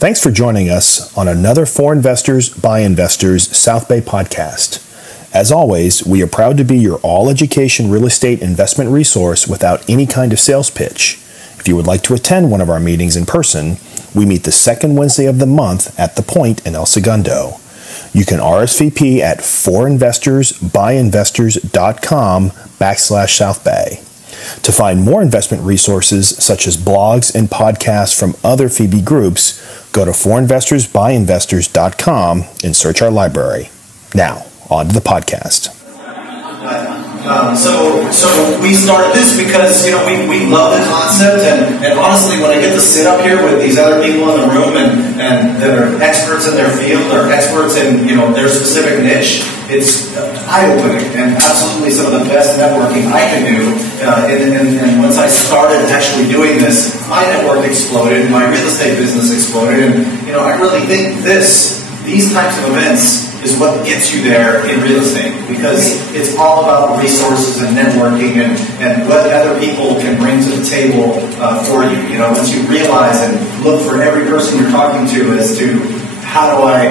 Thanks for joining us on another For Investors, by Investors South Bay podcast. As always, we are proud to be your all-education real estate investment resource without any kind of sales pitch. If you would like to attend one of our meetings in person, we meet the second Wednesday of the month at The Point in El Segundo. You can RSVP at forinvestorsbyinvestors.com/South Bay. To find more investment resources such as blogs and podcasts from other FIBI groups, go to forinvestorsbyinvestors.com and search our library. Now, on to the podcast. So we started this because, we love the concept, and honestly, when I get to sit up here with these other people in the room and that are experts in their field, or experts in, their specific niche, it's eye-opening and absolutely some of the best networking I can do. And once I started actually doing this, my network exploded, my real estate business exploded, and, I really think these types of events is what gets you there in real estate, because it's all about resources and networking and what other people can bring to the table for you. Once you realize and look for every person you're talking to as to how do I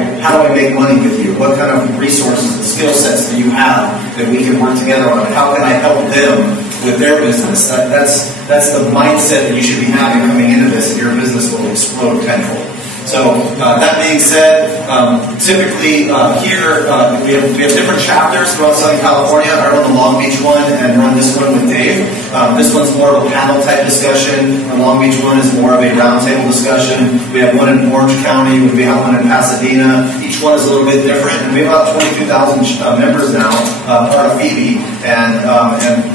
make money with you? What kind of resources and skill sets do you have that we can work together on? How can I help them with their business? That's the mindset that you should be having coming into this, and your business will explode tenfold. So that being said, typically here we have different chapters throughout Southern California. I run the Long Beach one and run this one with Dave. This one's more of a panel type discussion. The Long Beach one is more of a roundtable discussion. We have one in Orange County. We have one in Pasadena. Each one is a little bit different. And we have about 22,000 members now, part of FIBI. And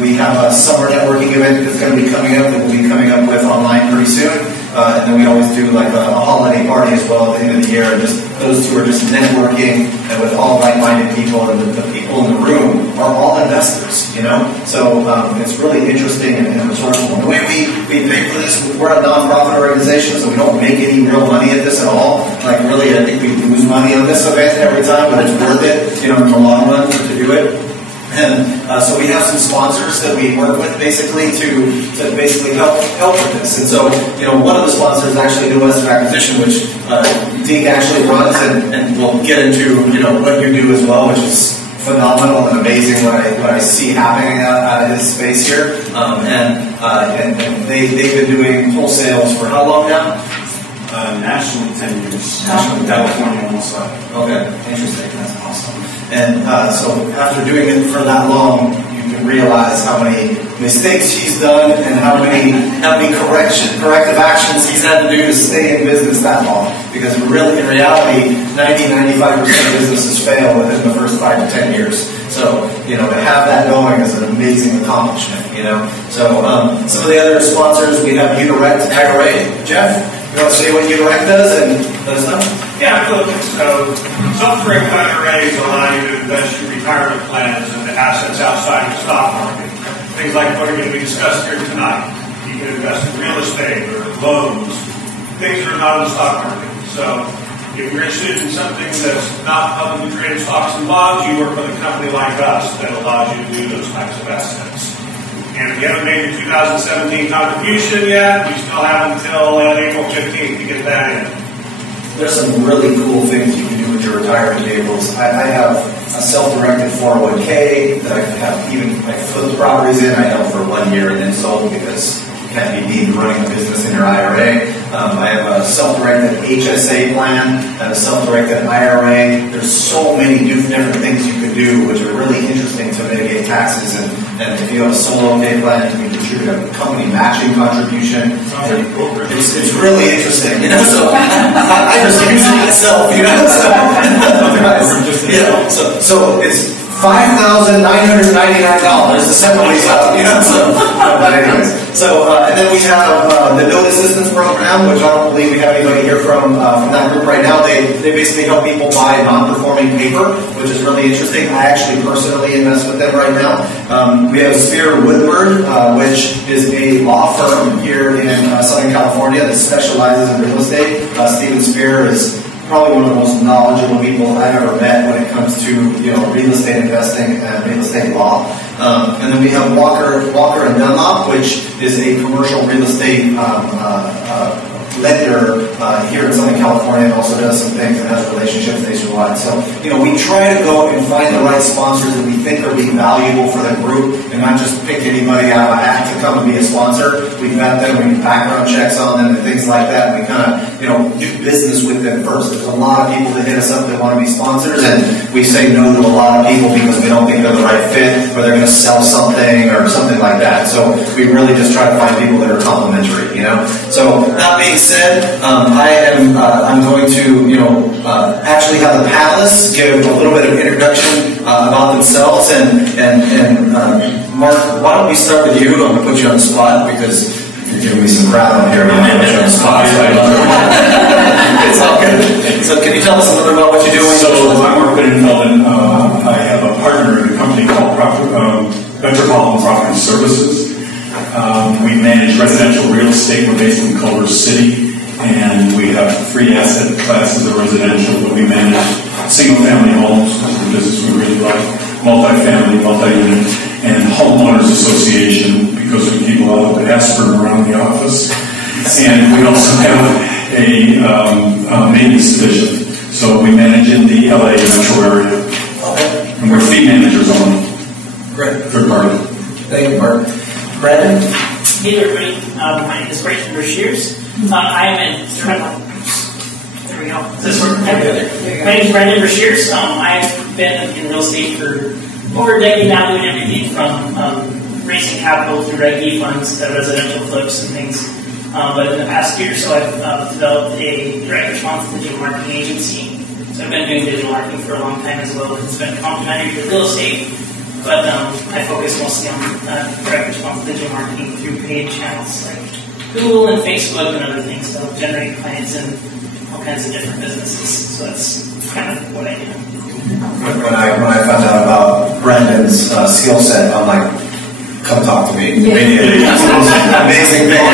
we have a summer networking event that's going to be coming up that we'll be coming up with online pretty soon. And then we always do like a holiday party as well at the end of the year. And just those two are just networking and with all like-minded people. And the people in the room are all investors, So it's really interesting and resourceful. And the way we pay for this, we're a non-profit organization, so we don't make any real money at this at all. Like really, I think we lose money on this event every time, but it's worth it, in the long run to do it. And so we have some sponsors that we work with basically to basically help with this. And so, one of the sponsors is actually New Western Acquisition, which Deke actually runs, and we'll get into, what you do as well, which is phenomenal and amazing what I see happening out of his space here. And they've been doing wholesales for how long now? Nationally 10 years. Nationally California almost. Okay, interesting. That's awesome. And so after doing it for that long, you can realize how many mistakes he's done and how many corrective actions he's had to do to stay in business that long. Because really, in reality, 90-95% of businesses fail within the first 5 to 10 years. So, to have that going is an amazing accomplishment, So, some of the other sponsors, we have Udirect IRA. Jeff, you want to say what Udirect does and let us know? Yeah, look, so self-directed IRAs allow you to invest your retirement plans and assets outside the stock market. Things like what are going to be discussed here tonight. You can invest in real estate or loans, things that are not in the stock market. So if you're interested in something that's not publicly traded stocks and bonds, you work with a company like us that allows you to do those types of assets. And if you haven't made your 2017 contribution yet, we still have until April 15th to get that in. There's some really cool things you can do with your retirement vehicles. I have a self-directed 401k that I flipped properties in. I held for 1 year and then sold because you can't be deemed running a business in your IRA. I have a self-directed HSA plan and a self-directed IRA. There's so many different things you could do, which are really interesting to mitigate taxes. And if you have a solo pay plan, you can contribute a company matching contribution. It's really interesting, So I just use it myself, So it's $5,999 to set one of these up, But anyways, and then we have the Note Assistance Program, which I don't believe we have anybody here from that group right now. They basically help people buy non-performing paper, which is really interesting. I actually personally invest with them right now. We have Spear Woodward, which is a law firm here in Southern California that specializes in real estate. Stephen Spear is probably one of the most knowledgeable people I've ever met when it comes to real estate investing and real estate law. And then we have Walker and Dunlop, which is a commercial real estate lender here in Southern California, and also does some things and has relationships nationwide. So, we try to go and find the right sponsors that we think are being valuable for the group, and not just pick anybody out of a hat to come and be a sponsor. We vet them, we do background checks on them, and things like that. We kind of, do business with them first. There's a lot of people that hit us up that want to be sponsors, and we say no to a lot of people because we don't think they're the right fit, or they're going to sell something or something like that. So we really just try to find people that are complimentary, So that being said, I'm going to, actually have the panelists give a little bit of introduction about themselves. And Mark, why don't we start with you? I'm going to put you on the spot because you're giving me some crap up here. I'm going to put you on the spot. It's all good. So can you tell us a little bit about what you're doing? So I'm Mark Bittenfelden. I have a partner in a company called Metropolitan Property Services. We manage residential real estate. We're based in Culver City, and we have 3 asset classes of residential, but we manage single-family homes, which is a business we really like, multifamily, multi-unit, and homeowners association, because we keep a lot of aspirin around the office. And we also have a maintenance division. So we manage in the LA metro area, and we're fee managers on Great. Third party. Thank you, Mark. Brandon? Hey everybody, my name is Brandon Shears. I am in. There we go. My name is Brandon Shears. I've been in real estate for over a decade now, doing everything from raising capital through Reg E funds to residential flips and things. But in the past year or so, I've developed a direct response digital marketing agency. So I've been doing digital marketing for a long time as well. It's been complementary to real estate. But I focus mostly on direct response digital marketing through paid channels like Google and Facebook and other things to help generate clients in all kinds of different businesses. So that's kind of what I do. When I found out about Brandon's skill set, I'm like, come talk to me. Immediately. Amazing thing.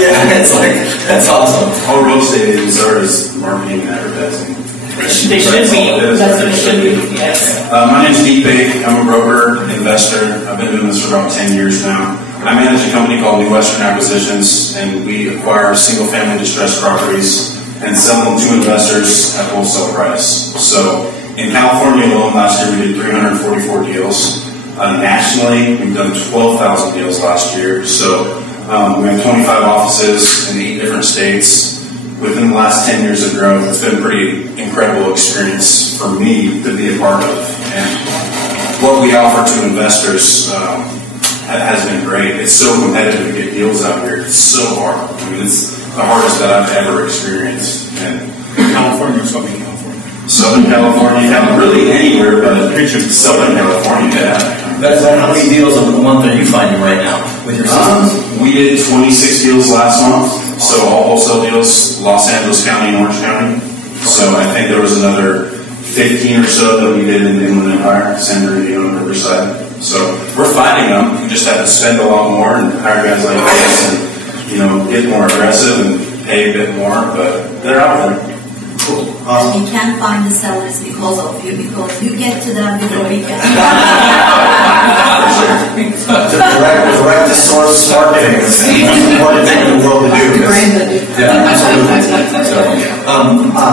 Yeah, it's like, that's awesome. All real estate agents are is marketing and advertising. They should be. That's what it should be. Yes. My name's Deepak. I'm a broker, investor. I've been doing this for about 10 years now. I manage a company called New Western Acquisitions, and we acquire single-family distressed properties and sell them to investors at wholesale price. So in California alone, last year we did 344 deals. Nationally, we've done 12,000 deals last year. So we have 25 offices in 8 different states. Within the last 10 years of growth, it's been a pretty incredible experience for me to be a part of. And what we offer to investors has been great. It's so competitive to get deals out here. It's so hard. I mean, it's the hardest that I've ever experienced. And California or Southern California? Southern California, really anywhere but Southern California. Yeah. That's how many deals a month are you finding right now with your systems? We did 26 deals last month. So all wholesale deals, Los Angeles County and Orange County. So I think there was another 15 or so that we did in the Inland Empire, San Bernardino, and Riverside. So we're finding them. We just have to spend a lot more and hire guys like this and, get more aggressive and pay a bit more, but they're out there. Cool. And you can't find the sellers because of you, because you get to them before we get to them. Direct to source marketing is the most important thing in the world to do. Yeah, absolutely. So,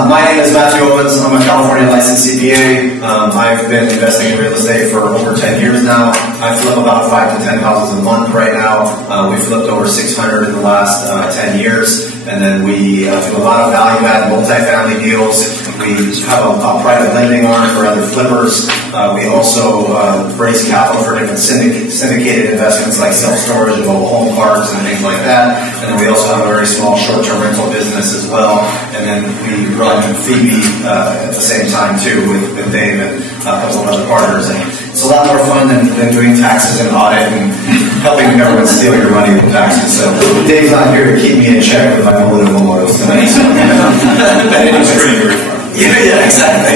my name is Matthew Owens. I'm a California licensed CPA. I've been investing in real estate for over 10 years now. I flip about 5 to 10 houses a month right now. We flipped over 600 in the last 10 years. And then we do a lot of value-add multifamily deals. We have a private lending arm for other flippers. We also raise capital for different syndicated investments like self-storage and mobile home parks and things like that. And then we also have a very small short-term rental business as well. And then we run FIBI at the same time too with Dave and a couple of other partners. And it's a lot more fun than doing taxes and audit and helping the government steal your money with taxes. So Dave's not here to keep me in check with my political motives tonight. So, It's pretty very fun. Yeah, exactly.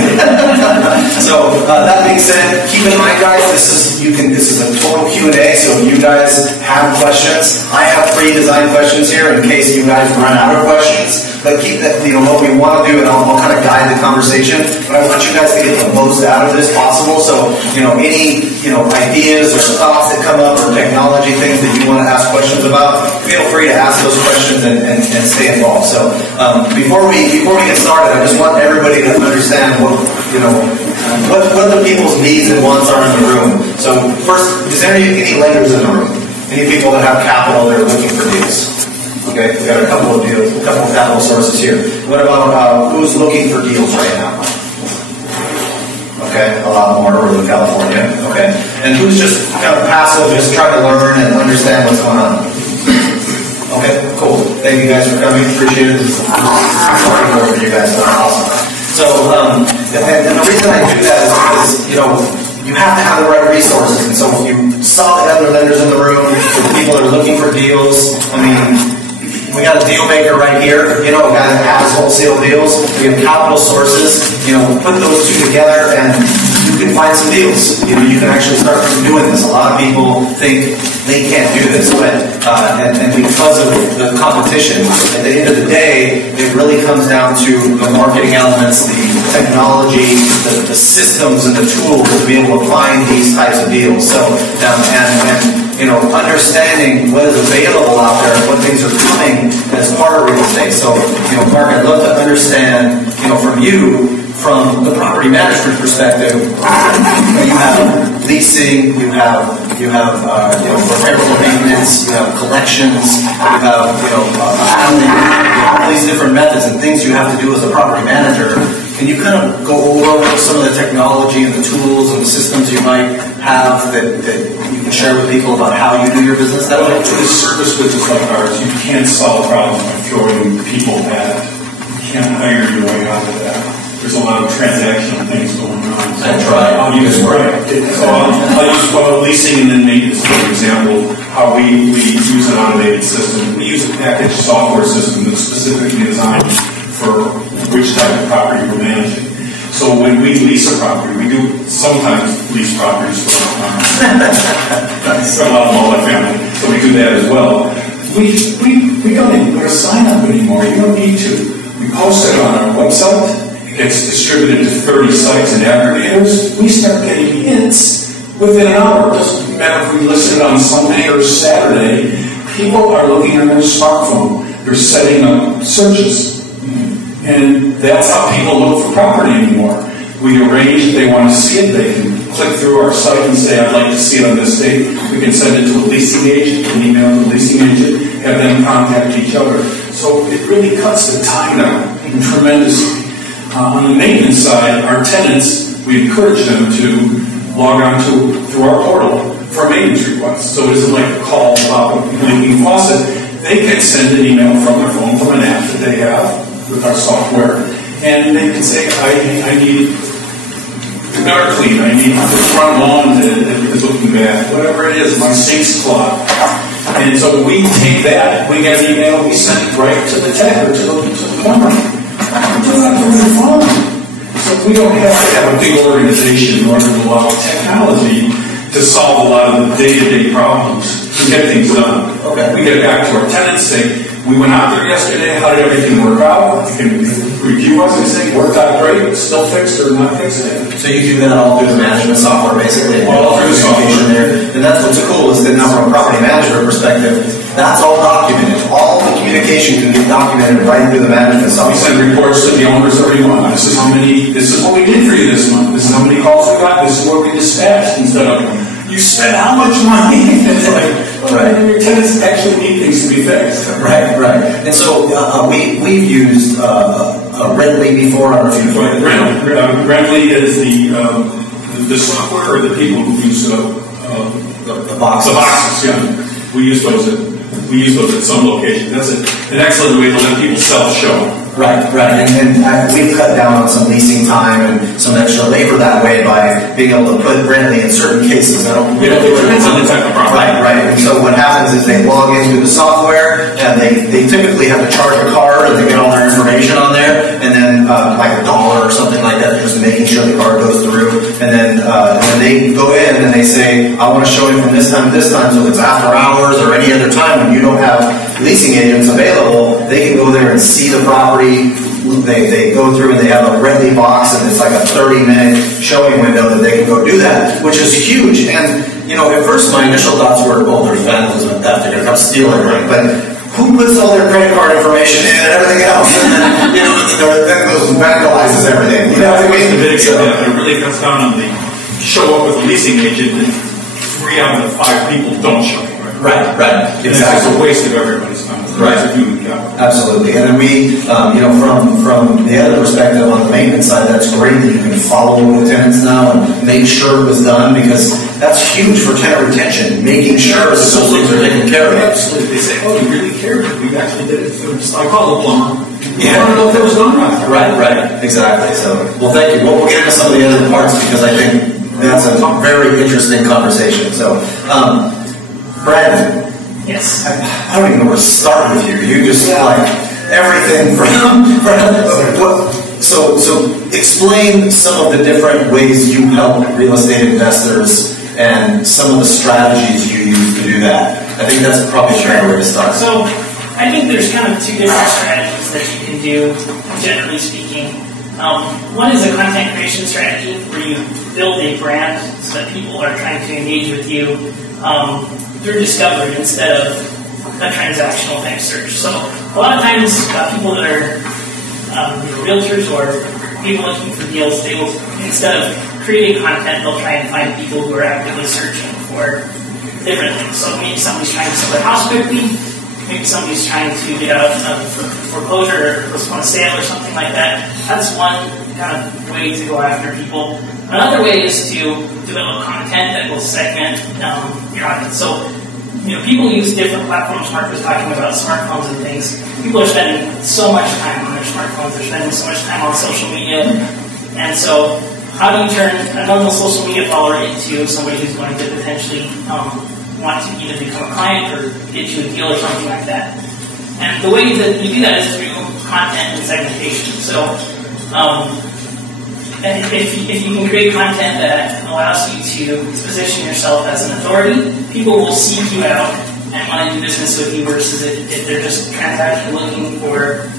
So that being said, keep in mind, guys, this is a total Q&A. So if you guys have questions, I have pre-designed questions here in case you guys run out of questions. But keep that, what we want to do, and I'll kind of guide the conversation. But I want you guys to get the most out of this possible. So any ideas or thoughts that come up or technology things that you want to ask questions about, feel free to ask those questions and stay involved. So before we get started, I just want everybody to understand what the people's needs and wants are in the room. So first, is there any lenders in the room? Any people that have capital that are looking for deals? Okay, we got a couple of deals, a couple of capital sources here. What about who's looking for deals right now? Okay, a lot more in California. Okay, and who's just kind of passive, just trying to learn and understand what's going on? Okay, cool. Thank you guys for coming. Appreciate it. I'm sorry for you guys. That's awesome. So, and the reason I do that is because you have to have the right resources. And so you saw the other lenders in the room, the people that are looking for deals. I mean, we got a deal maker right here, a guy that has wholesale deals. We have capital sources. Put those two together and you can find some deals. You can actually start doing this. A lot of people think they can't do this, but and because of the competition, at the end of the day, it really comes down to the marketing elements, the technology, the systems and the tools to be able to find these types of deals. So, understanding what is available out there, what things are coming as part of real estate. So, Mark, I'd love to understand, from the property management perspective, you have leasing, you have repairable maintenance, you have collections, you have accounting, all these different methods and things you have to do as a property manager. Can you kind of go over some of the technology and the tools and the systems you might have that you can share with people about how you do your business that way? For a service business like ours, you can't solve problems by throwing people at it. You can't hire your way out of that. There's a lot of transactional things going on. That's right. I'll use leasing and then maintenance, for example, how we use an automated system. We use a packaged software system that's specifically designed for which type of property we're managing. So when we lease a property, we do sometimes lease properties for a lot of multifamily, so we do that as well. We don't even put a sign up anymore. You don't need to. We post it on our website. It gets distributed to 30 sites and aggregators. We start getting hits within an hour. It doesn't matter if we list it on Sunday or Saturday. People are looking at their smartphone. They're setting up searches. And that's how people look for property anymore. We arrange if they want to see it, they can click through our site and say, I'd like to see it on this date. We can send it to a leasing agent, an email to the leasing agent, have them contact each other. So it really cuts the time down tremendously. On the maintenance side, our tenants, we encourage them to log on through our portal for maintenance requests. So it isn't like a call about a leaking faucet. They can send an email from their phone from an app that they have with our software, and they can say, I need the gutter clean, I need the front lawn that is looking bad, whatever it is, my sink's clogged. And so we take that, we get an email, we send it right to the tech or to the plumber. We do that from the phone. So we don't have to have a big organization running a lot of technology to solve a lot of the day-to-day problems to get things done. Okay. We get back to our tenants, say, we went out there yesterday, how did everything work out? You can review us and say, worked out great, still fixed or not fixed it. So you do that all through the management software, basically? All through the software. There. And that's what's cool, is that now from a property management perspective, that's all documented. All the communication can get documented right through the management software. We send reports to the owners every month. This is what we did for you this month. This is how many calls we got. This is what we dispatched, instead of, you spent how much money? It's like, right. Your tenants actually need things to be fixed. Right. And so we've used Rently before. I don't know if you've heard of it. Rently is the software, or the people who use the boxes. The boxes, yeah. We use those at some locations. That's an excellent way to let people self-show. Right. And we've cut down on some leasing time and some extra labor that way by being able to put Rently in certain cases. It depends on the type of property. Right. And so what happens is they log into the software, and they typically have to charge a card, and they get all their information on there, and then like $1 or something like that, just making sure the card goes through. and they say, I want to show you from this time to this time, so if it's after hours or any other time when you don't have leasing agents available, they can go there and see the property. They go through and they have a Redley box, and it's like a 30-minute showing window that they can go do that, which is huge. And, you know, at first my initial thoughts were, oh, there's vandalism and theft, they're going to come steal it, right? But who puts all their credit card information in and everything else? And then, you know, then goes and vandalizes everything. You know what I mean? It really comes down on the show up with a leasing agent, and 3 out of the 5 people don't show up. Right. Exactly. It's just a waste of everybody's time. Right. Absolutely. And then we, you know, from the other perspective on the maintenance side, that's great that you can follow with tenants now and make sure it was done, because that's huge for tenant retention, making sure that those things are taken care of. Absolutely. They say, oh, you really cared. We actually did it. I call the plumber. Yeah. I don't know if it was done right. Right. Exactly. So, well, thank you. We'll get into some of the other parts, because I think that's a very interesting conversation. So, Brandon. Yes. I don't even know where to start with you. You just like everything from so explain some of the different ways you help real estate investors and some of the strategies you use to do that. I think that's probably a better way to start. So I think there's kind of 2 different strategies that you can do, generally speaking. One is a content creation strategy, where you build a brand so that people are trying to engage with you through discovery instead of a transactional type search. So a lot of times people that are realtors or people looking for deals, they will, instead of creating content, they'll try and find people who are actively searching for different things. So maybe somebody's trying to sell their house quickly, maybe somebody's trying to get out of foreclosure or postpone a sale or something like that. That's one kind of way to go after people. Another way is to develop content that will segment your audience. So, you know, people use different platforms. Mark was talking about smartphones and things. People are spending so much time on their smartphones. They're spending so much time on social media. And so, how do you turn a normal social media follower into somebody who's going to potentially want to either become a client or get you a deal or something like that? And the way that you do that is through content and segmentation. So, and if you can create content that allows you to position yourself as an authority, people will seek you out and want to do business with you, versus if they're just transactionally looking for,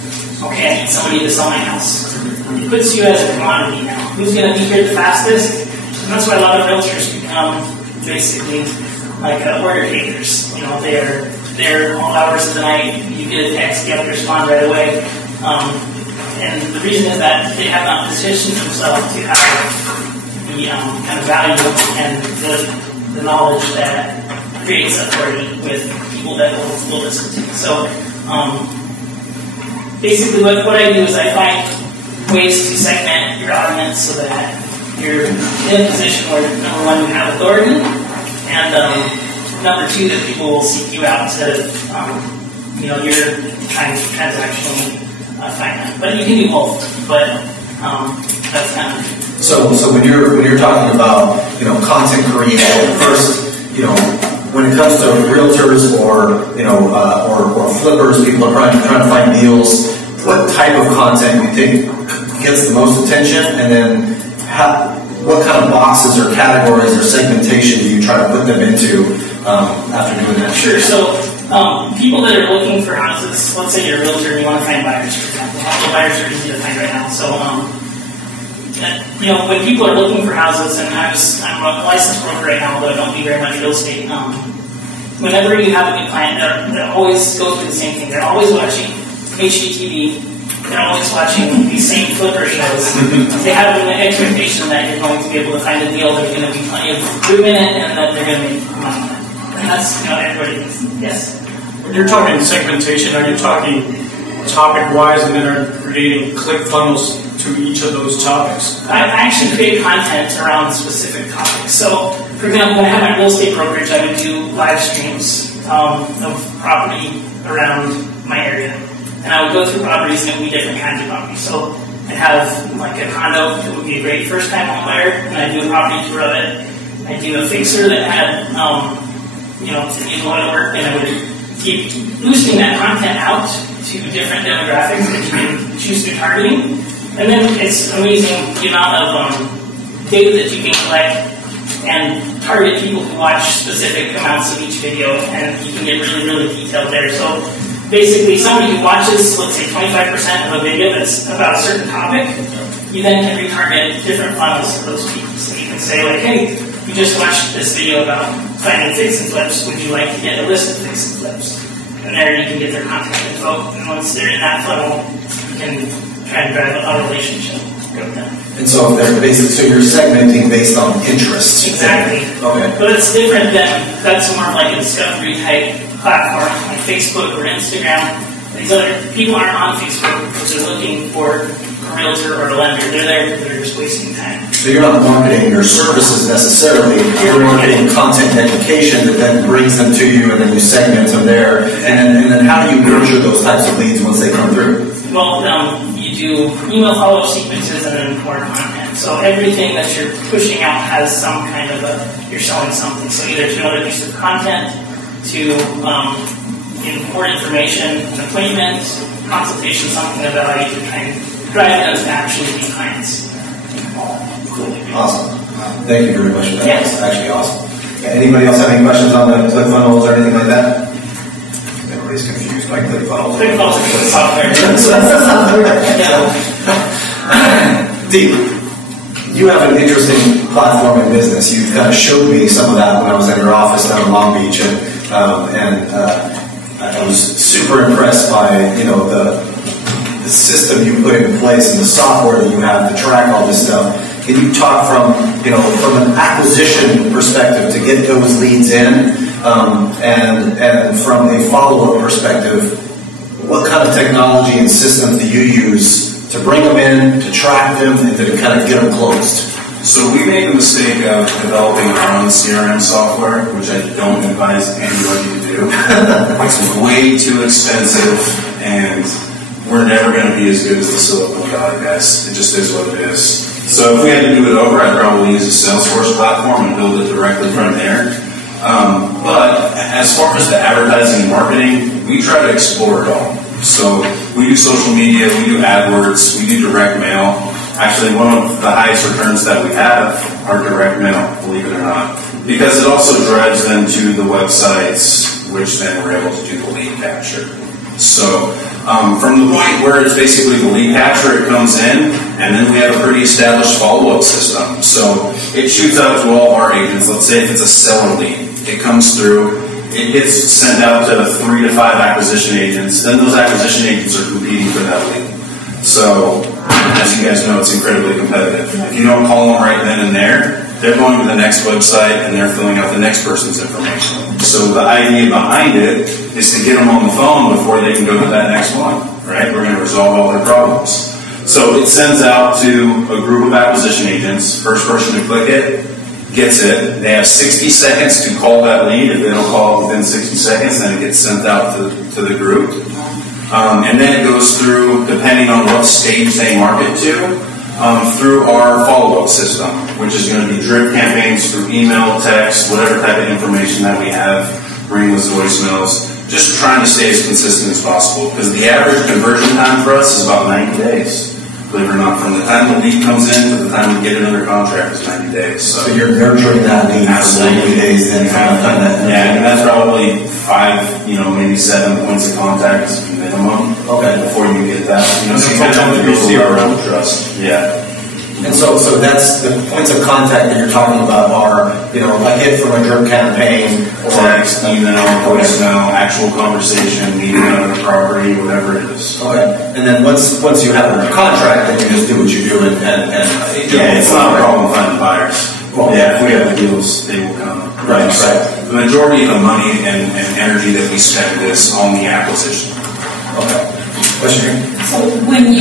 okay, I need somebody to sell my house. It puts you as a commodity now. Who's going to be here the fastest? And that's why a lot of realtors become basically like order takers. You know, they're there all hours of the night. You get a text, you have to respond right away. And the reason is that they have not positioned themselves to have the kind of value and the knowledge that creates authority with people that will listen to. So basically what I do is I find ways to segment your audience so that you're in a position where, number one, you have authority, and number two, that people will seek you out to, you know, you're trying to transactionally find that. But you can do both. But that's kind of. So when you're talking about, you know, content creation, first, you know, when it comes to realtors or, you know, or flippers, people are trying to find deals. What type of content you think gets the most attention, and then what kind of boxes or categories or segmentation do you try to put them into after doing that? Sure. So people that are looking for houses, let's say you're a realtor and you want to find buyers, for example. All buyers are easy to find right now. So you know, when people are looking for houses, and I'm a licensed broker right now, although I don't do very much real estate. Whenever you have a new client, they always go through the same thing. They're always watching HGTV. They're always watching these same flipper shows. They have an expectation that you're going to be able to find a deal. There's going to be plenty of room in it, and that they're going to make money. And that's, you know, everybody thinks. Yes. When you're talking segmentation, are you talking topic-wise, and then are creating click funnels to each of those topics? I actually create content around specific topics. So, for example, when I had my real estate brokerage, I would do live streams of property around my area. And I would go through properties, and it would be different kinds of properties. So I have like a condo that would be a great first-time home buyer, and I do a property tour of it. I do a fixer that had, you know, to need a lot of work, and I would keep boosting that content out to different demographics that you can choose through targeting. And then it's amazing the amount of data that you can collect and target people who watch specific amounts of each video, and you can get really, really detailed there. So basically, somebody who watches, let's say 25% of a video that's about a certain topic, you then can retarget different funnels to those people. So you can say like, hey, you just watched this video about finding fix and flips, would you like to get a list of fix and flips? And there you can get their contact info, and once they're in that funnel, you can try and drive a relationship with them. And so they're basically, so you're segmenting based on interest. Exactly. Okay. But it's different that's more like a discovery type platform, like Facebook or Instagram. These other people aren't on Facebook because they're looking for a realtor or a lender. They're just wasting time. So you're not marketing your services necessarily. You're marketing content and education that then brings them to you, and then you segment them there. And then how do you nurture those types of leads once they come through? Well, you do email follow-up sequences and then more content. So everything that you're pushing out has some kind of you're selling something. So either to another piece of content, to import information, an appointment, consultation, something of value to kind of drive them to actually be clients. Awesome. Thank you very much for that. Yes. That's actually awesome. Anybody else have any questions on the ClickFunnels or anything like that? Everybody's confused by ClickFunnels. ClickFunnels is software. Dee, you have an interesting platform in business. You kind of showed me some of that when I was in your office down in Long Beach, and I was super impressed by the system you put in place and the software that you have to track all this stuff. Can you talk from an acquisition perspective to get those leads in, and from a follow-up perspective, what kind of technology and systems do you use to bring them in, to track them, and to kind of get them closed? So we made the mistake of developing our own CRM software, which I don't advise anybody to do. It's way too expensive, and we're never going to be as good as the Silicon Valley guys. It just is what it is. So if we had to do it over, I'd probably use a Salesforce platform and build it directly from there. But as far as the advertising and marketing, we try to explore it all. So we do social media, we do AdWords, we do direct mail. Actually, one of the highest returns that we have are direct mail, believe it or not, because it also drives them to the websites, which then we're able to do the lead capture. So from the point where it's basically the lead capture, it comes in, and then we have a pretty established follow-up system. So it shoots out to all of our agents. Let's say if it's a seller lead, it comes through, it gets sent out to 3 to 5 acquisition agents. Then those acquisition agents are competing for that lead. So as you guys know, it's incredibly competitive. If you don't call them right then and there, they're going to the next website and they're filling out the next person's information. So the idea behind it is to get them on the phone before they can go to that next one, right? We're going to resolve all their problems. So it sends out to a group of acquisition agents. First person to click it gets it. They have 60 seconds to call that lead. If they don't call it within 60 seconds, then it gets sent out to the group. And then it goes through, depending on what stage they market to, through our follow-up system, which is going to be drip campaigns through email, text, whatever type of information that we have, ringless voicemails, just trying to stay as consistent as possible. Because the average conversion time for us is about 90 days. Believe it or not, from the time the lead comes in to the time we get it under contract is 90 days. So you're nurturing that lead for 90 days, then kind of find that. Yeah, and that's probably 5, maybe 7 points of contact minimum. Okay. Before you get that, sometimes you go around trust. Yeah. And so that's the points of contact that you're talking about are, a hit from a drip campaign, or text, email, voicemail, actual conversation, meeting on a property, whatever it is. Okay. And then once you have a contract, then you just do what you do and yeah, it's not a problem finding buyers. Well, yeah, if we have deals, they will come. Right. The majority of the money and energy that we spend is on the acquisition. Okay. Question? So when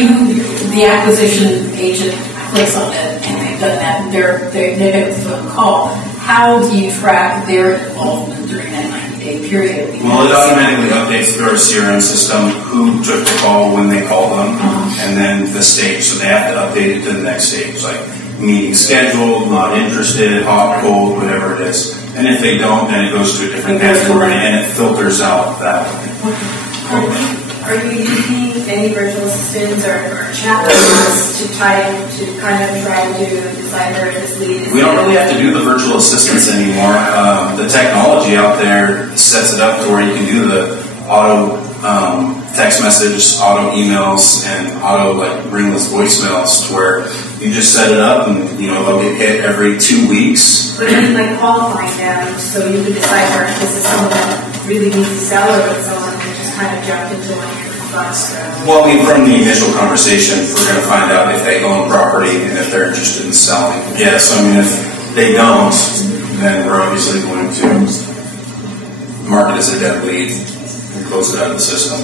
the acquisition agent clicks on it and they've done that, they get a phone call, how do you track their involvement during that 90-day period? Well, it automatically updates through our CRM system who took the call when they called them, and then the stage. So they have to update it to the next stage, like meeting scheduled, not interested, hot, cold, whatever it is. And if they don't, then it goes to a different category and it filters out that way. Are you using any virtual assistants or chatbots to kind of try to decipher if this lead is. We don't really have to do the virtual assistants anymore. The technology out there sets it up to where you can do the auto text message, auto emails, and auto ringless voicemails, to where you just set it up and they'll get hit every 2 weeks. But it's qualifying them, so you can decipher if this is someone that really needs to sell or if someone that just kind of jumped into one of your funds. Well, from the initial conversation, we're going to find out if they own property and if they're interested in selling. Yes, if they don't, then we're obviously going to mark it as a dead lead and close it out of the system.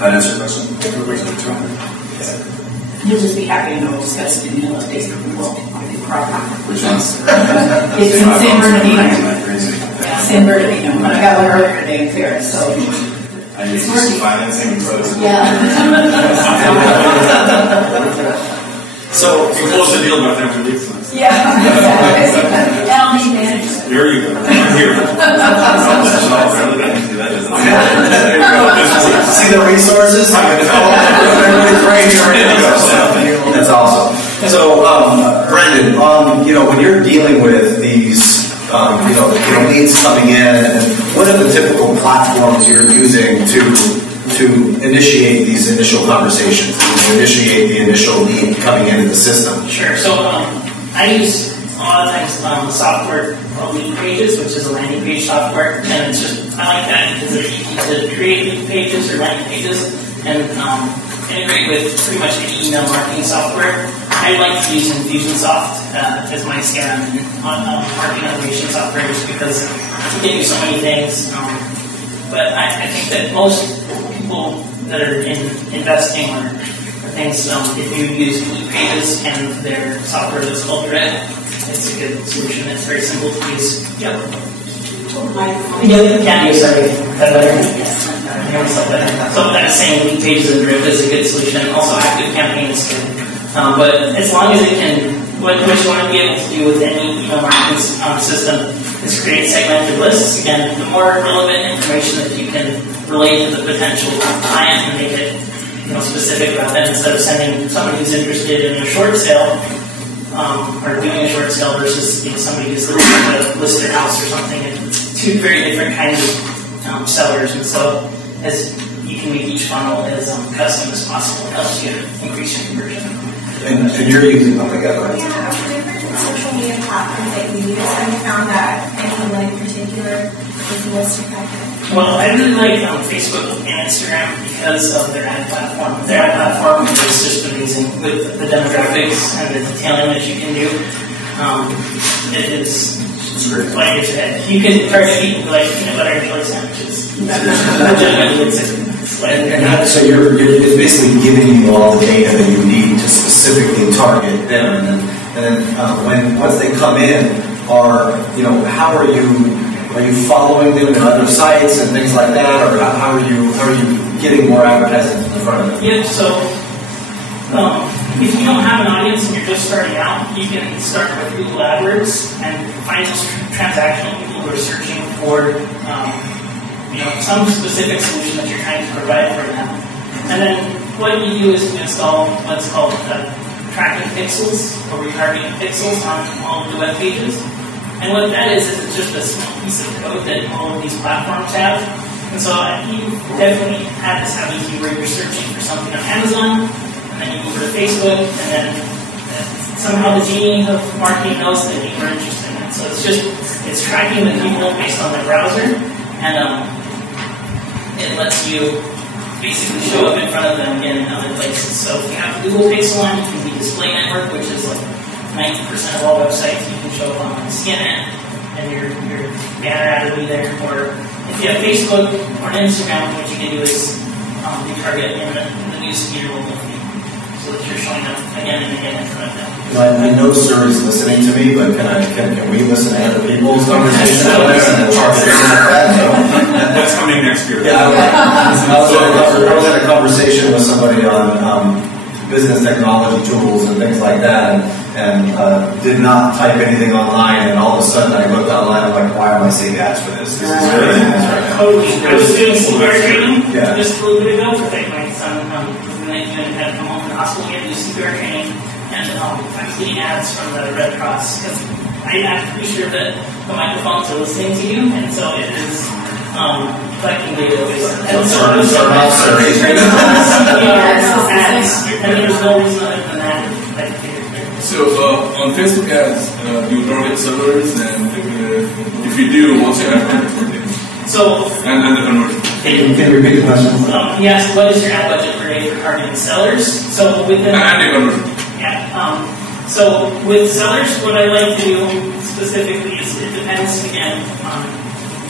That answer your question? You'll just be happy to know discuss the new updates that we will on the property. Which ones? It's in San Bernardino. Yeah, San Bernardino. I got one earlier today in Paris, so. I need to see financing close. Yeah. So you close the deal by the time we leave. Yeah. And I'll need managers. There you go. Here. See the resources? Right here. That's awesome. So, Brendan, when you're dealing with these, leads coming in, what are the typical platforms you're using to initiate these initial conversations, to initiate the initial lead coming into the system? Sure. So, I use a lot of times software called Lead Pages, which is a landing page software, and it's just, I like that because it's easy to create lead pages or landing pages and integrate with pretty much any email marketing software. I like to use Infusionsoft as my CRM and marketing automation software just because it can do so many things. But I think that most people that are in investing or things, if you use Lead Pages and their software is called Red, it's a good solution. It's very simple to use. Yep. Yeah, sorry. So that same Lead Pages and Drip is a good solution. Also, Active Campaign is good. But as long as it can, what you want to be able to do with any email marketing system is create segmented lists. Again, the more relevant information that you can relate to the potential client and make it specific about that, instead of sending somebody who's interested in a short sale or doing a short sale versus somebody who's looking to list their house or something. It's two very different kinds of sellers, and so as you can make each funnel as custom as possible, it helps you increase your conversion. And you're using different social media platforms that you use. Have you found that anyone in particular is most effective? Well, I really like Facebook and Instagram because of their ad platform. Their ad platform is just amazing with the demographics and the detailing that you can do. It's like I said, you can target people like peanut butter and jelly sandwiches. So it's basically giving you all the data that you need to specifically target them, and then once they come in, how are you following them in other sites and things like that, or how are you getting more advertising in front of them? Yeah, so if you don't have an audience and you're just starting out, you can start with Google AdWords and find those transactional people who are searching for some specific solution that you're trying to provide for them. And then what you do is you install what's called tracking pixels or retargeting pixels on all of the web pages. And what that is it's just a small piece of code that all of these platforms have. And so you definitely have this habit where you're searching for something on Amazon, and then you go to Facebook, and then somehow the genie of marketing knows that you are interested in it. So it's tracking the people based on their browser, and it lets you basically show up in front of them again in other places. So if you have Google Pixel on, you can be Display Network, which is like 90% of all websites. You can show up on CNN, and your banner ad will be there. Or if you have Facebook or Instagram, what you can do is retarget in the newsfeed or local feed, so that you're showing up again and again in front of them. I know Suri's listening to me, but can we listen to other people's conversations? That's coming next year. Yeah, I was in a conversation with somebody on business technology tools and things like that, and did not type anything online, and all of a sudden I looked online, I'm like, why am I seeing ads for this? This is crazy. I was doing CPR training just a little bit ago, because my son even had to come home from the hospital. He had to do CPR training, and I was getting ads from the Red Cross, because I'm pretty sure that the microphones are listening to you, and so it is collecting data. And so I was and there's no reason other than that. So on Facebook ads, you don't get sellers, and if you do, what's your ad budget? So and the conversion. Can you repeat the question? Yes, what is your ad budget per day for targeted sellers? So with the conversion. Yeah. So with sellers, what I like to do specifically is it depends again on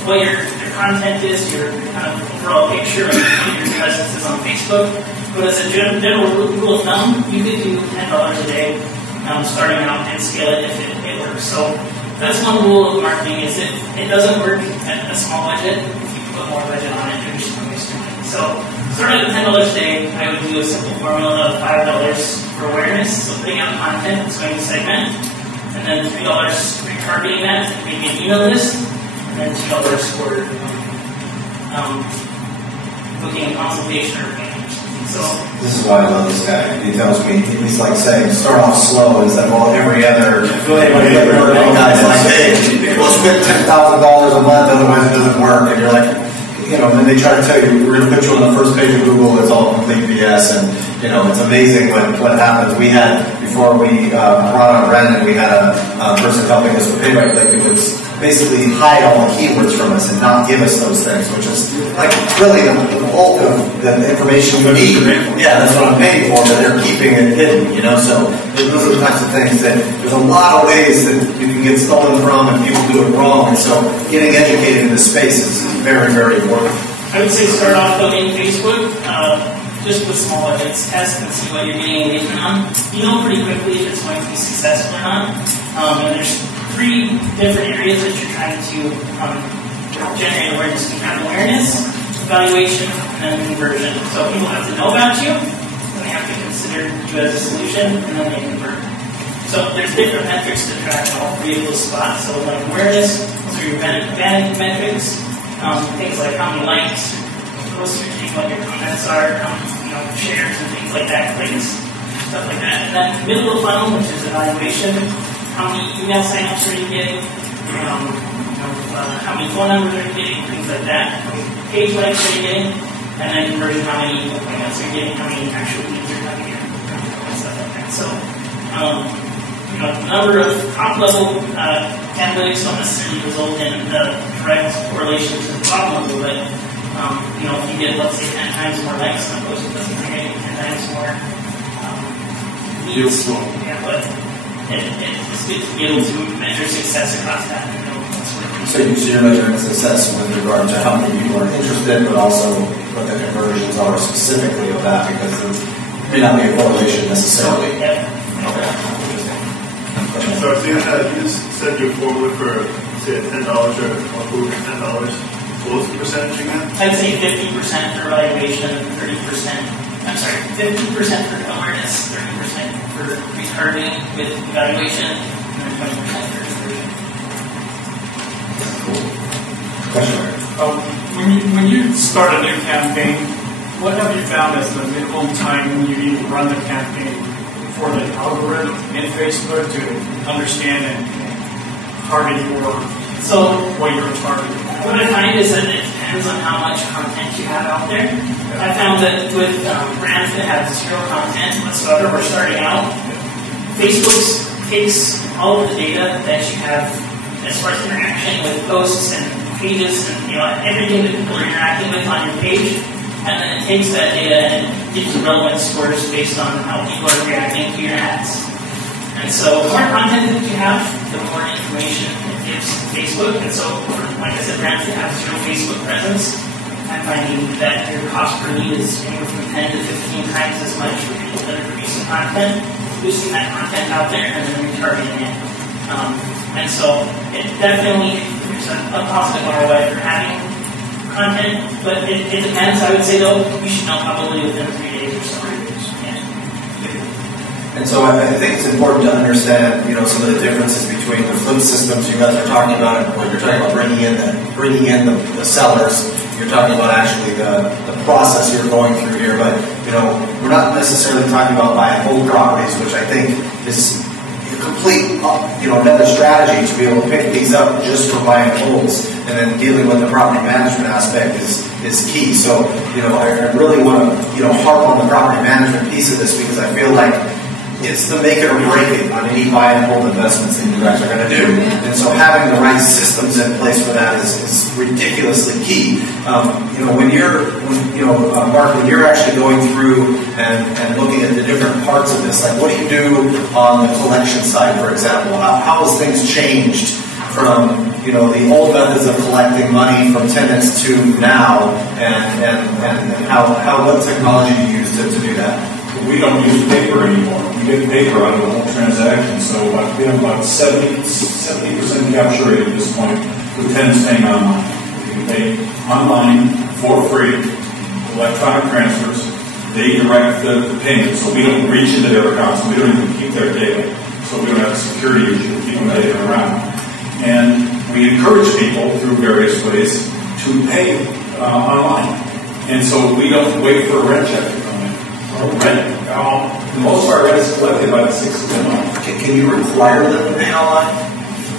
what your content is, your kind of overall picture, and what your presence is on Facebook. But as a general rule of thumb, you could do $10 a day starting out and scale it if it works. So that's one rule of marketing, is it doesn't work at a small budget. If you put more budget on it, you're just going to waste your money. So starting at $10 a day, I would do a simple formula of $5 for awareness, so putting out content, so you segment, and then $3 retargeting that, and making an email list, and then $2 for booking a consultation or payment. So this is why I love this guy. He tells me, he's like saying, start off slow, is that well every other guys like, hey, we'll spend $10,000 a month, otherwise it doesn't work, and you're like, and they try to tell you, we're going to put you on the first page of Google, it's all complete BS, and it's amazing what happens. We had, before we brought on Brandon, we had a person helping us with pay-by-click who would basically hide all the keywords from us and not give us those things, which is like really the bulk of the information we need. Yeah, that's what I'm paying for, but they're keeping it hidden, so those are the types of things that there's a lot of ways that you can get stolen from and people do it wrong, and so getting educated in this space is very, very important. I would say start off though in Facebook, just with small budgets, test and see what you're getting engagement on. You know pretty quickly if it's going to be successful or not. And there's 3 different areas that you're trying to generate awareness. You have awareness, evaluation, and then conversion. So people have to know about you, and they have to consider you as a solution, and then they convert. So there's different metrics to track all 3 of those spots. So like awareness, those are your vanity metrics, things like how many likes, posts you're taking, what your comments are, shares and things like that, clicks, stuff like that. And then middle of the funnel, which is evaluation, how many email signups are you getting, how many phone numbers are you getting, things like that, how many page likes are you getting, and then conversion, how many appointments are you getting, how many actual leads are coming in, and stuff like that. So, the number of top-level analytics don't necessarily result in the direct correlation to the bottom level, but if you get, let's say, 10 times more likes on a post, it doesn't bring 10 times more leads. Yeah, but it's good to be able to measure success across that. So you're measuring success with regard to how many people are interested, but also what the conversions are specifically of that, because there may not be a correlation necessarily. Yeah. So you just said you're forward for, say, $10 or over $10. What was the percentage again? I'd say 50% for evaluation, 30%. I'm sorry, 50% for awareness, 30% for retargeting with evaluation, and then 20% for conversion. When you start a new campaign, what have you found as the minimum time when you need to run the campaign for the algorithm in Facebook to understand and target what you're targeting? What I find is that it depends on how much content you have out there. I found that with brands that have 0 content whatsoever, we're starting out, Facebook takes all of the data that you have as far as interaction with posts and pages and everything that people are interacting with on your page, and then it takes that data and gives you relevant scores based on how people are reacting to your ads. And so the more content that you have, the more information it gives Facebook. And so, like I said, brands that have 0 Facebook presence, I'm finding that your cost per lead is anywhere from 10 to 15 times as much for people that are producing content, boosting that content out there, and then retargeting it. And so it definitely there's a positive ROI for having content, but it depends. I would say though, you should know probably within 3 days or so. Yeah. And so I think it's important to understand, some of the differences between the flip systems you guys are talking about, and when you're talking about bringing in the sellers. You're talking about actually the process you're going through here, but we're not necessarily talking about buy and hold properties, which I think is a complete another strategy to be able to pick these up just for buy and holds, and then dealing with the property management aspect is key. So I really want to harp on the property management piece of this, because I feel like it's the make it or break it on any buy and hold investments that you guys are going to do. And so having the right systems in place for that is ridiculously key. When you're, Mark, when you're actually going through and looking at the different parts of this, like what do you do on the collection side, for example? How has things changed from the old methods of collecting money from tenants to now, and what technology do you use to do that? We don't use paper anymore. We get paper out of the whole transaction. So we have about 70% capture rate at this point with tenants paying online. We can pay online for free, electronic transfers. They direct the payment, so we don't reach into their accounts. We don't even keep their data, so we don't have a security issue of keeping data around. And we encourage people through various ways to pay online. And so we don't wait for a rent check to come in. Most of our rent is collected by the 6th of the month. Can you require them to pay online?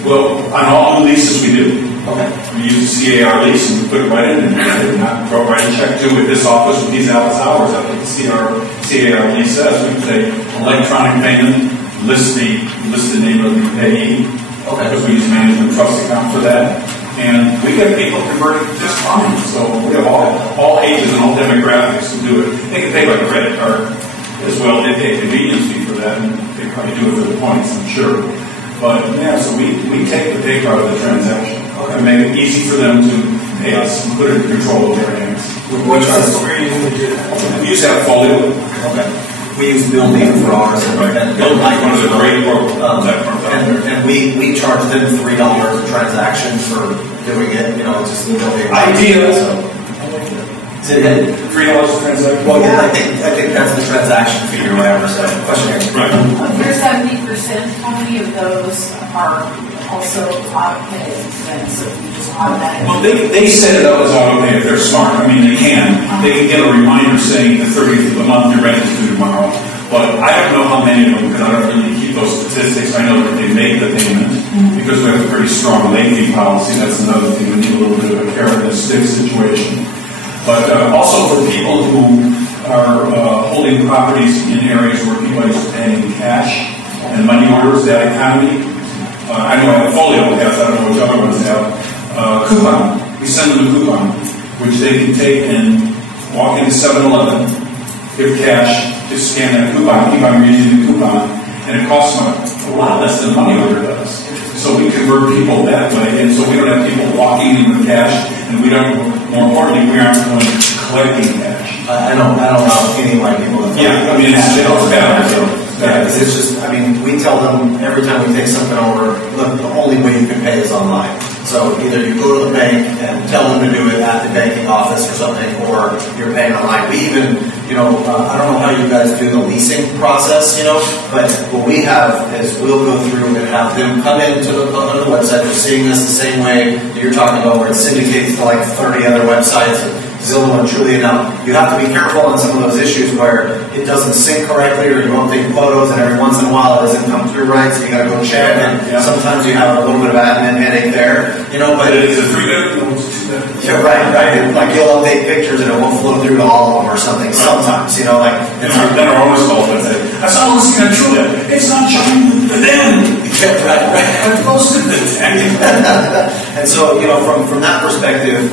Well, on all new leases we do. Okay. We use the CAR lease and we put it right in, and not throw right a check to with this office with these hours. That's what the CAR lease says. We can say electronic payment, list the name of the payee. Okay. Because we use management trust account for that. And we get people converted just fine. So we have all ages and all demographics to do it. They can pay by credit card as well. They pay a convenience fee for that, and they probably do it for the points, I'm sure. But yeah, so we take the paper out of the transaction and make it easy for them to pay us and put it in control of their hands. What system are you using to do that? We use Appfolio. Okay. We use Building for ours, and Building is a great program. And we charge them $3 a transaction for doing it. Just the Building. Idea. Is it $3 a transaction? Well, yeah, I think that's the transaction fee or whatever. So, question here. Right. Your 70%. How many of those are also auto-pay? So you just automatically. Well, they set it up as auto-pay if they're smart. I mean, they can. They can get a reminder saying the 30th of the month your rent is due tomorrow. But I don't know how many of them, because I don't really keep those statistics. I know that they make the payment because we have a pretty strong late fee policy. That's another thing. We need a little bit of a carrot and stick situation. But also for people who are holding properties in areas where people are just paying cash and money orders, that economy. I know Appfolio has, I don't know which other ones have. Coupon. We send them a coupon, which they can take and walk into 7-Eleven, give cash, just scan that coupon, keep on reading the coupon, and it costs them a lot less than a money order does. So we convert people that way, and so we don't have people walking in with cash, and we don't, more importantly, we aren't going collecting cash. I don't know any of my people that it's bad. Yeah, it's just, we tell them every time we take something over, look, the only way you can pay is online. So either you go to the bank and tell them to do it at the banking office or something, or you're paying online. We even, I don't know how you guys do the leasing process, but what we have is we'll go through and have them come into the website. They're seeing this the same way that you're talking about, where it syndicates to like 30 other websites. Zillow and Trulia. Now, you have to be careful on some of those issues where it doesn't sync correctly, or you won't take photos, and every once in a while it doesn't come through right, so you got to go check. And sometimes you have a little bit of admin headache there, But it's a 3-bedroom. Yeah, right. Like you'll update pictures and it won't flow through to all of them or something. Sometimes, then our owners call and say, "I saw this thing on Trulia. It's not showing the den." Right. I posted the den. And so, from that perspective,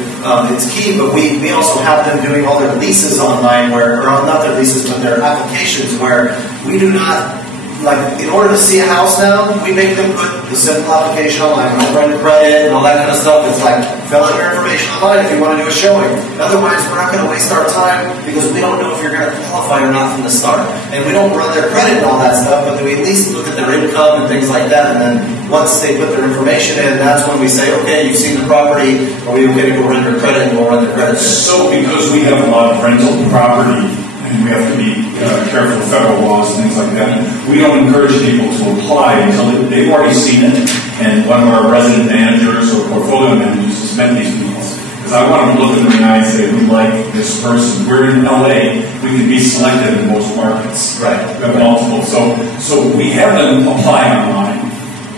it's key. But we also have them doing all their leases online, or not their leases, but their applications, where we do not. Like, in order to see a house now, we make them put the simple application online, run credit and all that kind of stuff. It's like, fill out your information online if you want to do a showing. Otherwise, we're not going to waste our time because we don't know if you're going to qualify or not from the start. And we don't run their credit and all that stuff, but we at least look at their income and things like that. And then once they put their information in, that's when we say, okay, you've seen the property, are we okay to go run your credit? And we'll run their credit. So because we have a lot of rental property and we have to be careful of federal laws and things like that. We don't encourage people to apply until they've already seen it, and one of our resident managers or portfolio managers has met these people. Because I want them to look in the eye and say, we like this person. We're in LA, we can be selected in most markets. Right. We have multiple. So we have them apply online,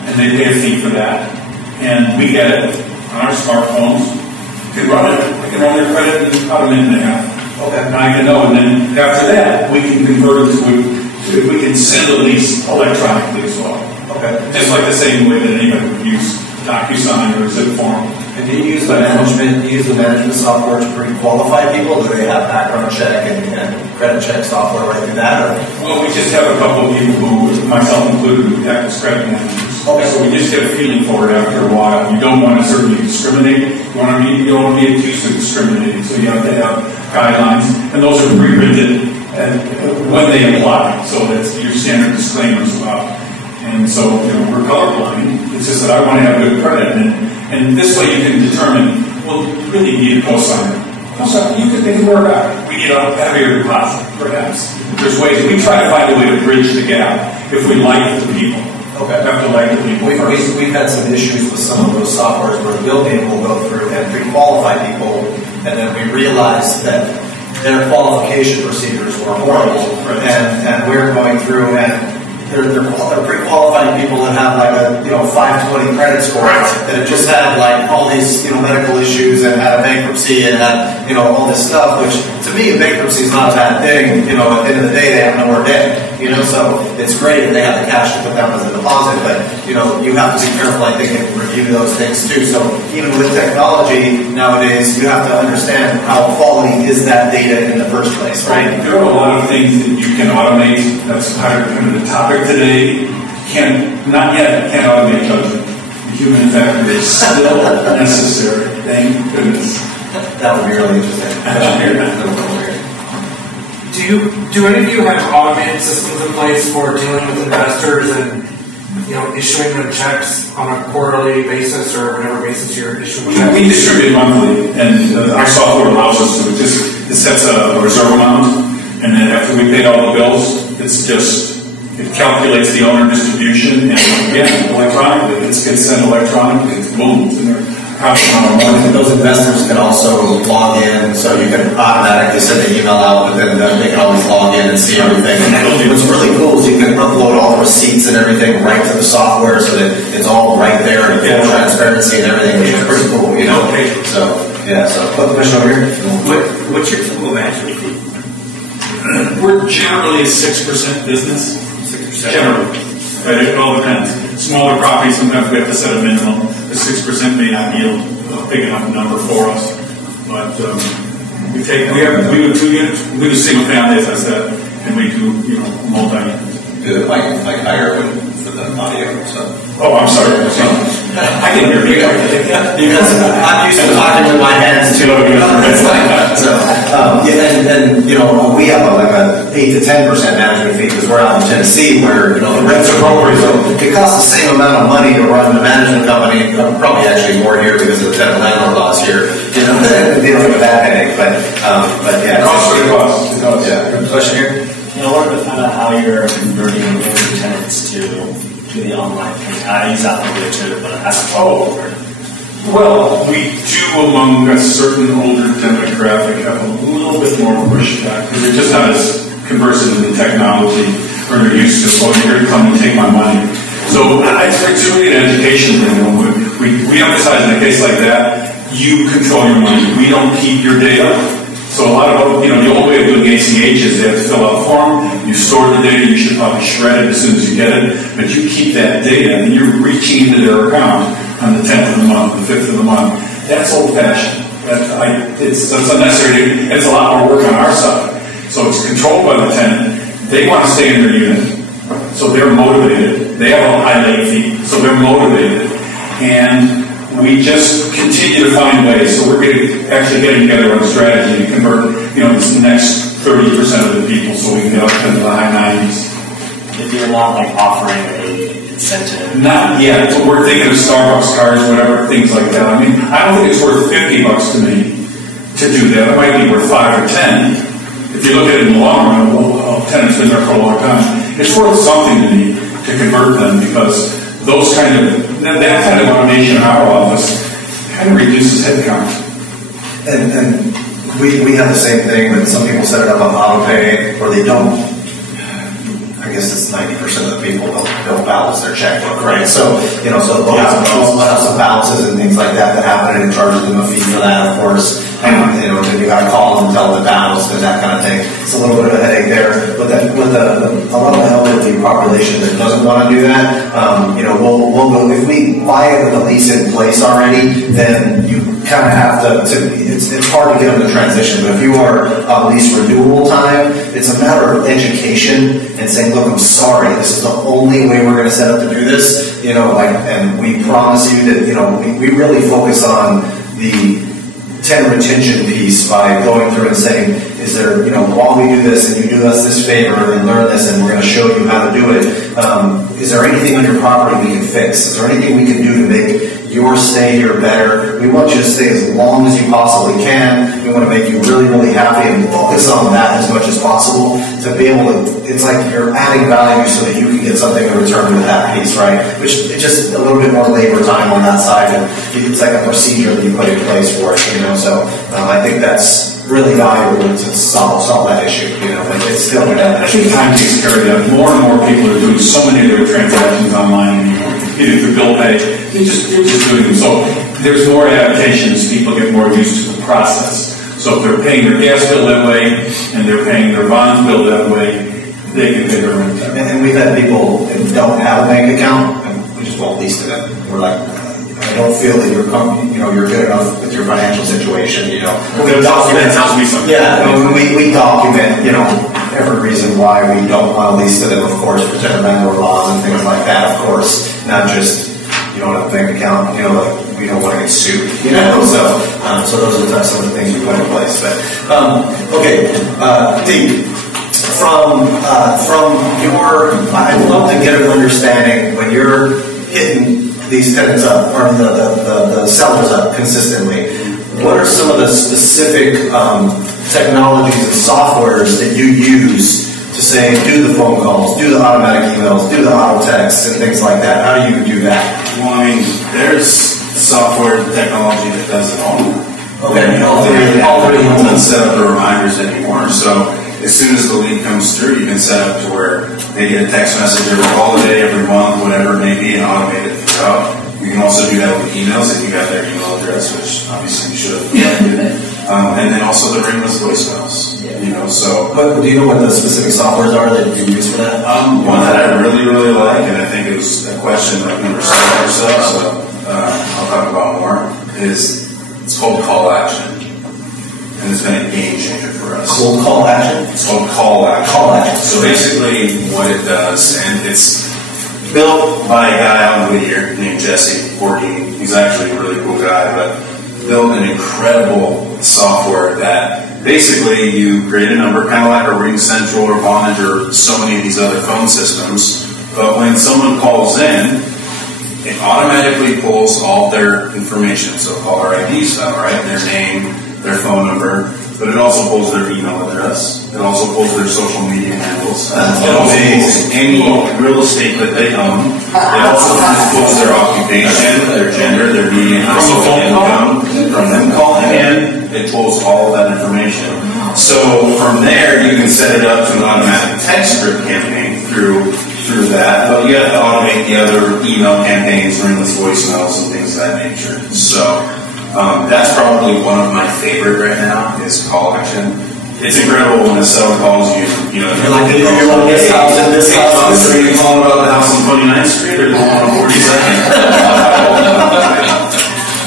and they pay a fee for that. And we get it on our smartphones. We can run it. We can run their credit in about a minute and a half. Okay. And I can know. And then after that, we can convert it to, we can send a lease electronically as well. Okay. Just like the same way that anybody would use DocuSign or ZipForm. And do you use the management software to pre-qualify people? Do they have background check and credit check software right through that? Or? Well, we just have a couple of people who, myself included, who act as credit managers. Okay. So we just get a feeling for it after a while. You don't want to certainly discriminate. You don't want to be accused of discriminating. So you have to have guidelines, and those are pre-printed when they apply. So that's your standard disclaimers about. And so, we're colorblind. It's just that I want to have good credit. And this way you can determine, well, you really need a cosigner. You could think work out. We need a heavier deposit, perhaps. There's ways. We try to find a way to bridge the gap if we like the people. Okay. We have to like the people first. We've had some issues with some of those softwares where the building will go through and pre-qualify people, and then we realize that their qualification procedures were horrible, and we're going through and they're pre-qualifying people that have like a 520 credit score, that have just had like all these medical issues and had a bankruptcy and had all this stuff. Which to me, bankruptcy is not a bad thing. At the end of the day, they have nowhere dead. So it's great if they have the cash to put down as a deposit, but you have to be careful, I think, and review those things too. So even with technology nowadays, you have to understand how quality is that data in the first place, right? There are a lot of things that you can automate. That's kind of the topic today. Not yet can't automate judgment. The human factor is still necessary. Thank goodness. That would be really interesting. Do any of you have automated systems in place for dealing with investors and issuing them checks on a quarterly basis or whatever basis you're issuing checks? We distribute monthly, and our software allows us to it sets a reserve amount, and then after we paid all the bills, it calculates the owner distribution, and again, electronically, it gets sent electronically. It's boom, it's in there. Those investors can also log in, so you can automatically send an email out, but then they can always log in and see everything. What's really cool is you can upload all the receipts and everything right to the software, so that it's all right there and full transparency and everything, which is pretty cool. So question over here. What's your typical management fee? We're generally a 6% business. 6%. Generally. But it all depends. Smaller properties, sometimes we have to set a minimum. The 6% may not be a big enough number for us. But we do 2 units. We do single family, as I said, and we do multi-units. Good, like higher for the audio. So. Oh, I'm sorry. I can hear you. Because I'm used to talking with my hands too. We have like a 8 to 10% management fee because we're out in Tennessee, where the rents are appropriate. So it costs the same amount of money to run the management company. Probably actually more here because of the tenant landlord laws here. Dealing with that headache, but yeah. Cost for the cost. Yeah. Good question here. I wanted to find out how you're converting older tenants to the online thing. I use that a little bit too, but it hasn't followed over. Well, we do among a certain older demographic have a little bit more pushback because they're just not as conversant in the technology, or they're used to, you're going to come and take my money. So it's really an education thing. We emphasize in a case like that, you control your money. We don't keep your data. So a lot of, the old way of doing ACH is they have to fill out a form, you store the data, you should probably shred it as soon as you get it, but you keep that data and you're reaching into their account on the 10th of the month, the 5th of the month. That's old-fashioned. It's unnecessary. It's a lot more work on our side. So it's controlled by the tenant. They want to stay in their unit, so they're motivated. They have a high late fee, so they're motivated. And we just continue to find ways. So we're actually getting together on a strategy to convert, the next 30% of the people, so we can get up into the high 90s. If you're not offering a incentive, not yet. But we're thinking of Starbucks cards, whatever, things like that. I mean, I don't think it's worth $50 to me to do that. It might be worth $5 or $10. if you look at it in the long run, well, tenant's been there for a long time. It's worth something to me to convert them because those that kind of automation in our office kind of reduces headcount. And we have the same thing, but some people set it up on auto pay or they don't. I guess it's 90% of the people don't balance their checkbook, right? So, they'll have some balances and things like that happen, and it charges them a fee for that, of course. And, then you got to call them and tell them the balance and that kind of thing. It's a little bit of a headache there. But with a lot of the elderly population that doesn't want to do that, we'll go, if we buy it with a lease in place already, then you kind of have it's hard to get them to transition. But if you are lease renewal time, it's a matter of education and saying, look, I'm sorry, this is the only way we're going to set up to do this, and we promise you that, we really focus on the tenant retention piece by going through and saying, is there, while we do this and you do us this favor and learn this and we're going to show you how to do it, is there anything on your property we can fix? Is there anything we can do to make your stay here better? We want you to stay as long as you possibly can. We want to make you really, really happy and focus on that as much as possible to be able to, it's like you're adding value so that you can get something in return with that piece, right? Which it's just a little bit more labor time on that side, and it's like a procedure that you put in place for it, So I think that's really valuable to solve that issue, but it's still I think time takes care of that. More and more people are doing so many of their transactions online anymore. Through bill pay, they're just doing them. So there's more adaptations. People get more used to the process. So if they're paying their gas bill that way and they're paying their bond bill that way, they can pay their rent. And we've had people that don't have a bank account, and we just won't lease to them. We're like, I don't feel that you're good enough with your financial situation. We document. Tells me something. Yeah, we document. Every reason why we don't want to lease to them, of course, protect landlord laws and things like that. Of course, not just you don't have a bank account. Like we don't want to get sued. So those are some of the things we put in place. But okay, Dee, from your, I'd love to get an understanding when you're hitting these tenants up or the sellers up consistently. What are some of the specific technologies and softwares that you use to say, do the phone calls, do the automatic emails, do the auto texts, and things like that? How do you do that? Well, there's software technology that does it all. Okay, all three doesn't set up the reminders anymore. So as soon as the lead comes through, you can set up to where they get a text message every holiday, every month, whatever it may be, and automate it throughout. You can also do that with emails if you got their email address, which obviously you should have collected. And then also the ringless voicemails. So. But do you know what the specific softwares are that you use for that? One that I really, really like, and I think it was a question like number 7 or so, I'll talk about more, is it's called Call Action. And it's been a game changer for us. Cold call action? It's called Call Action. Call Action. So basically what it does, and it's built by a guy out in Whittier named Jesse Fortin. He's actually a really cool guy, but built an incredible software that basically you create a number, kind of like a Ring Central or Vonage or so many of these other phone systems. But when someone calls in, it automatically pulls all their information. So caller ID stuff, right? Their name, their phone number, but it also pulls their email address. It also pulls their social media handles. It also pulls any real estate that they own. It also pulls their occupation, their gender, their median household income. From them calling in, it pulls all of that information. So from there, you can set it up to an automatic text script campaign through that, but you have to automate the other email campaigns, ringless voicemails, and things of that nature. So that's probably one of my favorite right now is Call Action. It's incredible when a seller calls you. You're like, you want this house and this house. Are you calling about the house on 29th Street or the one on 42nd?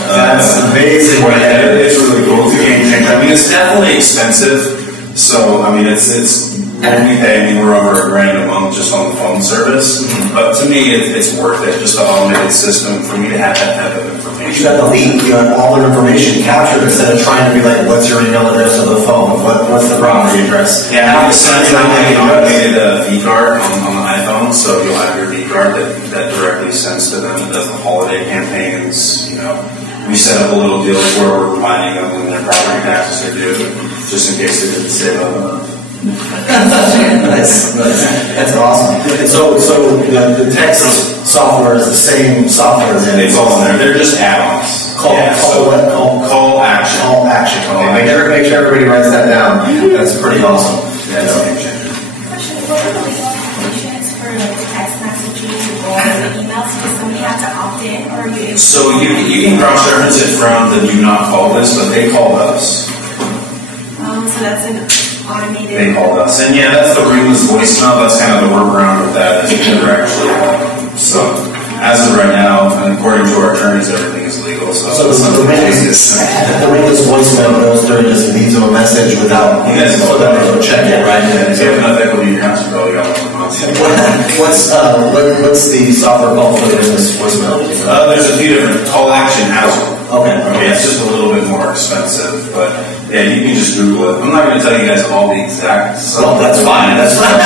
That's amazing. It's really cool. It's a game changer. It's definitely expensive. So it's when we pay, we're over $1,000 a month just on the phone service. But to me, it's worth it. Just the automated system for me to have that type of information. You got the lead. You got all their information captured instead of trying to be like, what's your email address or the phone? What's the property address? Yeah, I have an automated V card on the iPhone, so you'll have your V card that directly sends to them. It does the holiday campaigns. We set up a little deal where we're reminding them when their property taxes are due, just in case they didn't save up enough. That's awesome. So the text software is the same software. They fall in there. They're just add-ons. Call action. Call action. Okay. Make sure everybody writes that down. That's pretty awesome. Question: what are the legal implications for like text messages or emails? Does somebody have to opt in, or you? So you can cross-reference it from the do not call list, but they called us. So that's an automated. They called us, and yeah, that's the ringless voicemail. That's kind of the workaround with that. Is never actually so. As of right now, and according to our attorneys, everything is legal. So the ringless voicemail goes through and just leaves them a message without you guys so that they can check it, right? Yeah, if you have enough equity, your house probably got 1 month. What's the software called for the ringless voicemail? There's a few different. Call action has one. Okay, it's just a little bit more expensive, but yeah, you can just Google it. I'm not going to tell you guys all the exact stuff. Well, that's fine. That's fine.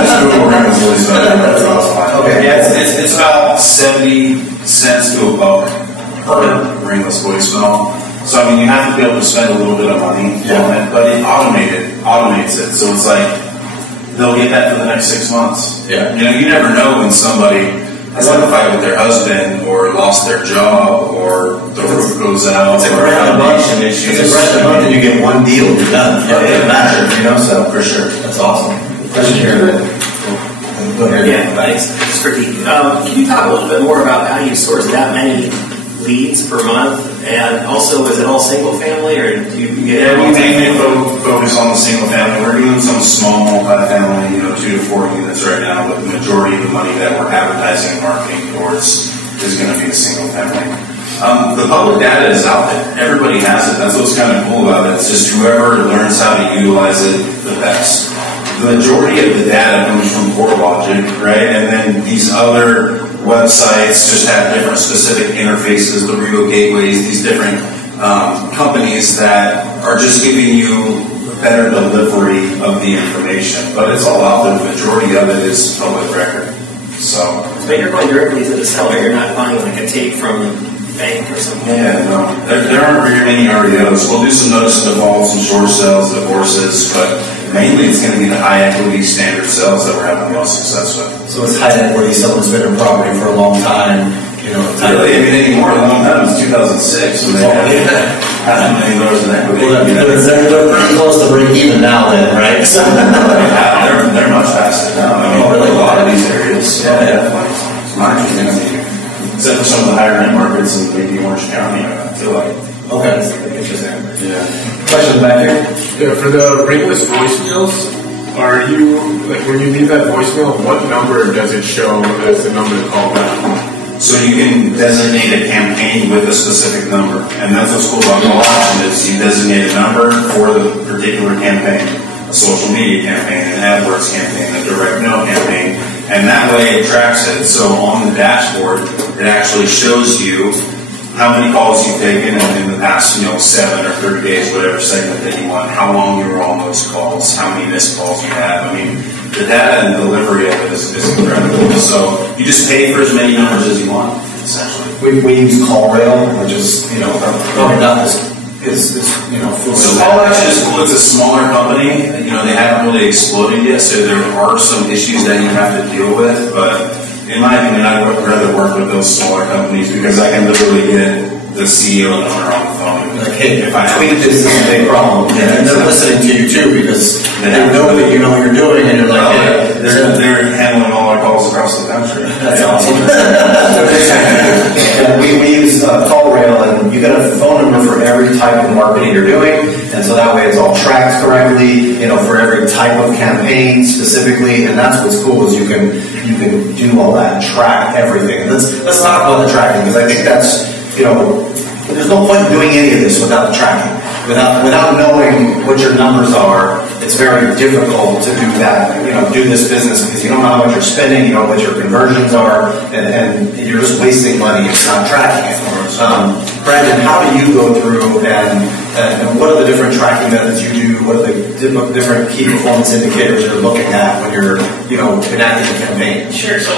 Just Google ringless voicemail. That's fine. Okay, yeah, it's about 70 cents to a buck per ringless voicemail. So I mean, you have to be able to spend a little bit of money on it, but it automates it. So it's like they'll get that for the next 6 months. Yeah. You know, you never know when somebody has had a fight with their husband or lost their job or the roof goes out. It's a grand a month, and you get one deal, you're done. It doesn't matter, you know. So for sure, that's awesome. Question here. Go ahead. Yeah, thanks. It's tricky. Can you talk a little bit more about how you source that many leads per month? And also, is it all single family, or do you get? Yeah, we mainly focus on the single family. We're doing some small multi-family, 2 to 4 units right now, but the majority of the money that we're advertising and marketing towards is going to be the single family. The public data is out there. Everybody has it. That's what's kind of cool about it. It's just whoever learns how to utilize it the best. The majority of the data comes from CoreLogic, right? And then these other websites just have different specific interfaces, the Rio gateways, these different companies that are just giving you better delivery of the information. But it's all out there. The majority of it is public record. So you're going directly to the seller. You're not buying like a tape from a bank or something. Yeah, no. There aren't very many REOs. We'll do some notice of defaults, some short sales, divorces, but mainly it's going to be the high equity standard sales that we're having the most success with. So it's high equity, someone's been in property for a long time, Really, anymore, a long time. It's 2006 when they had $500 million in equity. Well, they're pretty close to break even now then, right? They're much faster now. I mean, really a lot of these areas. Yeah. It's not interesting. Except for some of the higher end markets in maybe Orange County, I feel like. Okay. Interesting. Yeah. Questions back here? Yeah, for the ringless voicemails, are you, like, when you leave that voicemail, what number does it show as the number to call back? So you can designate a campaign with a specific number. And that's what's cool about call action is you designate a number for the particular campaign. A social media campaign, an AdWords campaign, a direct mail campaign. And that way it tracks it. So on the dashboard, it actually shows you how many calls you've taken in the past, 7 or 30 days, whatever segment that you want, how long you were on those calls, how many missed calls you have. I mean, the data and delivery of it is incredible. So you just pay for as many numbers as you want, essentially. We use CallRail, which is, growing up is So Call Action is cool. It's a smaller company. They haven't really exploded yet, so there are some issues that you have to deal with, but in my opinion, I would rather work with those smaller companies because I can literally get the CEO and owner on the phone. Like, hey, if I tweet this is a big problem, and they're listening to you too because they know that you know what you're doing, and you're like, hey, they're handling all our calls across the country. That's awesome. We use CallRail, and you get a phone number for every type of marketing you're doing, and so that way it's all tracked correctly, for every type of campaign specifically, and that's what's cool is you can do all that and track everything. Let's talk about the tracking because I think that's there's no point in doing any of this without the tracking. Without knowing what your numbers are, it's very difficult to do that, do this business because you don't know how much you're spending, you don't know what your conversions are, and you're just wasting money if you're not tracking it. Brandon, how do you go through and what are the different tracking methods you do? What are the different key performance indicators you're looking at when you're, enacting a campaign? Sure. So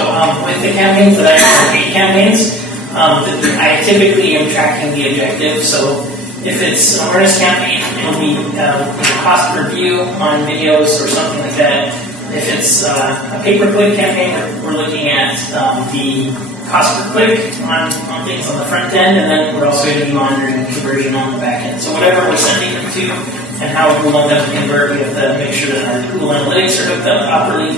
with the campaigns that I have, paid campaigns, I typically am tracking the objective. So if it's an awareness campaign it'll be cost per view on videos or something like that. If it's a pay-per-click campaign, we're looking at the cost per click on things on the front end, and then we're also going to be monitoring conversion on the back end. So whatever we're sending them to and how we want them to convert, we have to make sure that our Google Analytics are hooked up properly,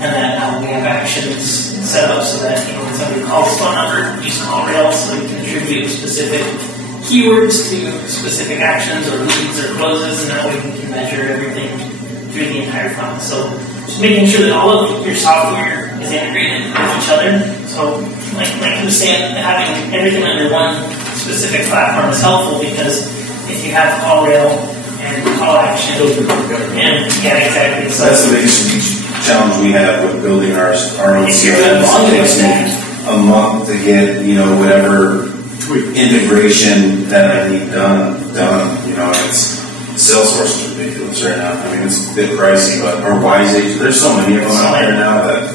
and that we have actions set up so that when somebody calls the phone number, use call rails so we can attribute specific keywords to specific actions or leads or closes, and that way we can measure everything through the entire funnel. So just making sure that all of your software is integrated with each other. So like you were saying, having everything under one specific platform is helpful, because if you have call rail and call action, and yeah, exactly. So that's the biggest challenge we have with building our own CRM. It takes a month to get whatever integration that I need done. It's Salesforce is ridiculous right now. I mean, it's a bit pricey, but or WiseAge, there's so many of them out there now that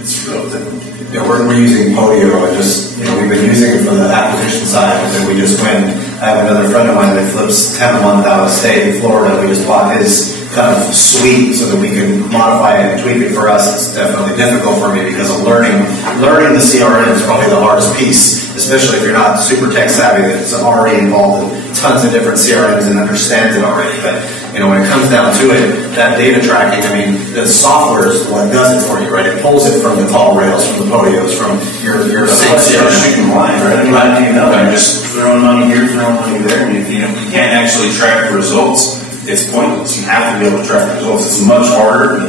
it's real difficult. Yeah, we're using Podio, and just we've been using it for the acquisition side, and then we just went. I have another friend of mine that flips 10 a month out of state in Florida. We just bought his kind of suite so that we can modify it and tweak it for us. It's definitely difficult for me because of learning the CRM is probably the hardest piece, especially if you're not super tech savvy that's already involved in tons of different CRMs and understands it already. But when it comes down to it, that data tracking, I mean, the software is what does it for you, right? It pulls it from the call rails, from the Podios, from your same CRM line, right? I'm just throwing money here, throwing money there, and if you can't actually track the results, it's pointless. You have to be able to track the results. It's much harder, than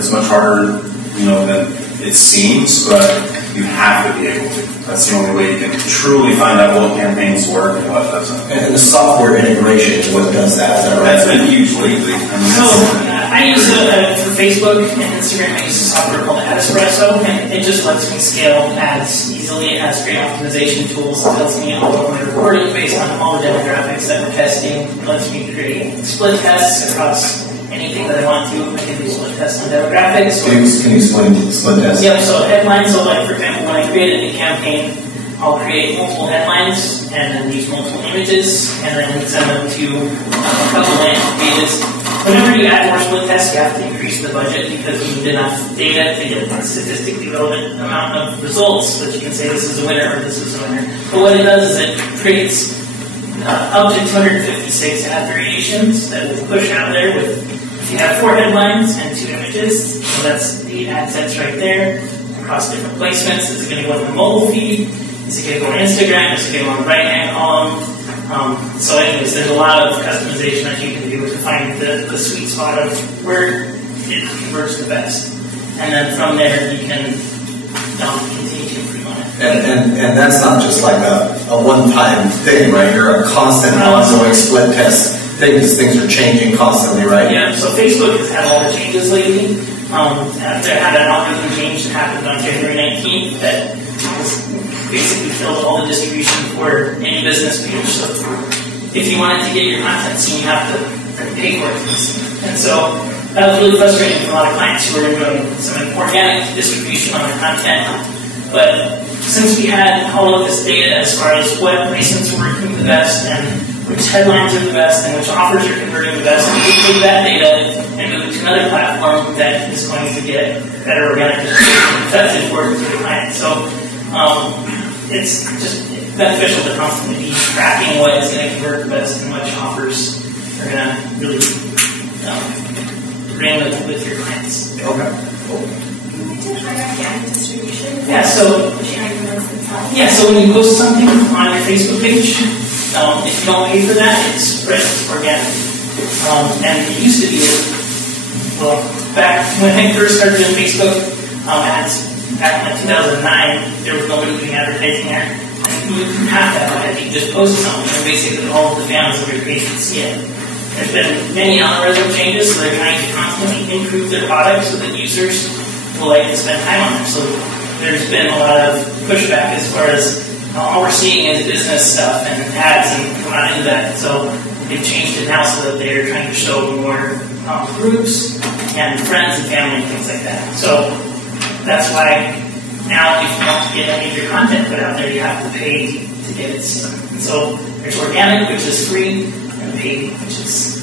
it seems, but you have to be able to. That's the only way you can truly find out what campaigns work and what doesn't. And the software integration is what does that. Is that right? That's been huge lately. I use for Facebook and Instagram, I use a software called Espresso, and it just lets me scale ads easily. It has great optimization tools. It tells me all of my reporting based on all the demographics that we're testing. It lets me create split tests across anything that I want to. I can do split tests on demographics. Can you explain split tests? Yep, so headlines, so like for example, when I create a new campaign, I'll create multiple headlines and then use multiple images and then send them to a couple landing pages. Whenever you add more split tests, you have to increase the budget because you need enough data to get a statistically relevant amount of results that you can say this is a winner or this is a winner. But what it does is it creates up to 256 ad variations that will push out there with, if you have 4 headlines and 2 images, so that's the ad sets right there across different placements. Is it going to go on the mobile feed? Is it going to go on Instagram? Is it going to go on the right-hand column? So anyways, there's a lot of customization that you can do to find the sweet spot of where it converts the best. And then from there, you can continue to improve on it. And that's not just like a one-time thing, right? You're a constant, ongoing split test. Things are changing constantly, right? Yeah, so Facebook has had a lot of changes lately. They had an algorithm change that happened on January 19th that basically filled all the distribution for any business page. So if you wanted to get your content seen, you have to pay for it. And so that was really frustrating for a lot of clients who were doing some organic distribution on their content. But since we had all of this data as far as what placements were working the best and which headlines are the best and which offers are converting the best, we can take that data and move it to another platform that is going to get better organic distribution. That's important to the client. So it's just beneficial to constantly be tracking what is going to convert the best and which offers are going to really bring with your clients. Okay. Cool. Yeah, so when you post something on your Facebook page, if you don't pay for that, it's spread organic. And it used to be, well, back when I first started doing Facebook ads, back in 2009, there was nobody doing advertising there. And you didn't have that. You just post something, and basically all of the fans of your page can see it. There's been many algorithm changes, so they're trying to constantly improve their product so that users will like to spend time on it. So there's been a lot of pushback as far as all we're seeing is business stuff and ads, and we're not into that. So they've changed it now so that they're trying to show more groups and friends and family and things like that. So that's why now if you want to get any of your content put out there, you have to pay to get it seen. And so there's organic, which is free, and paid, which is.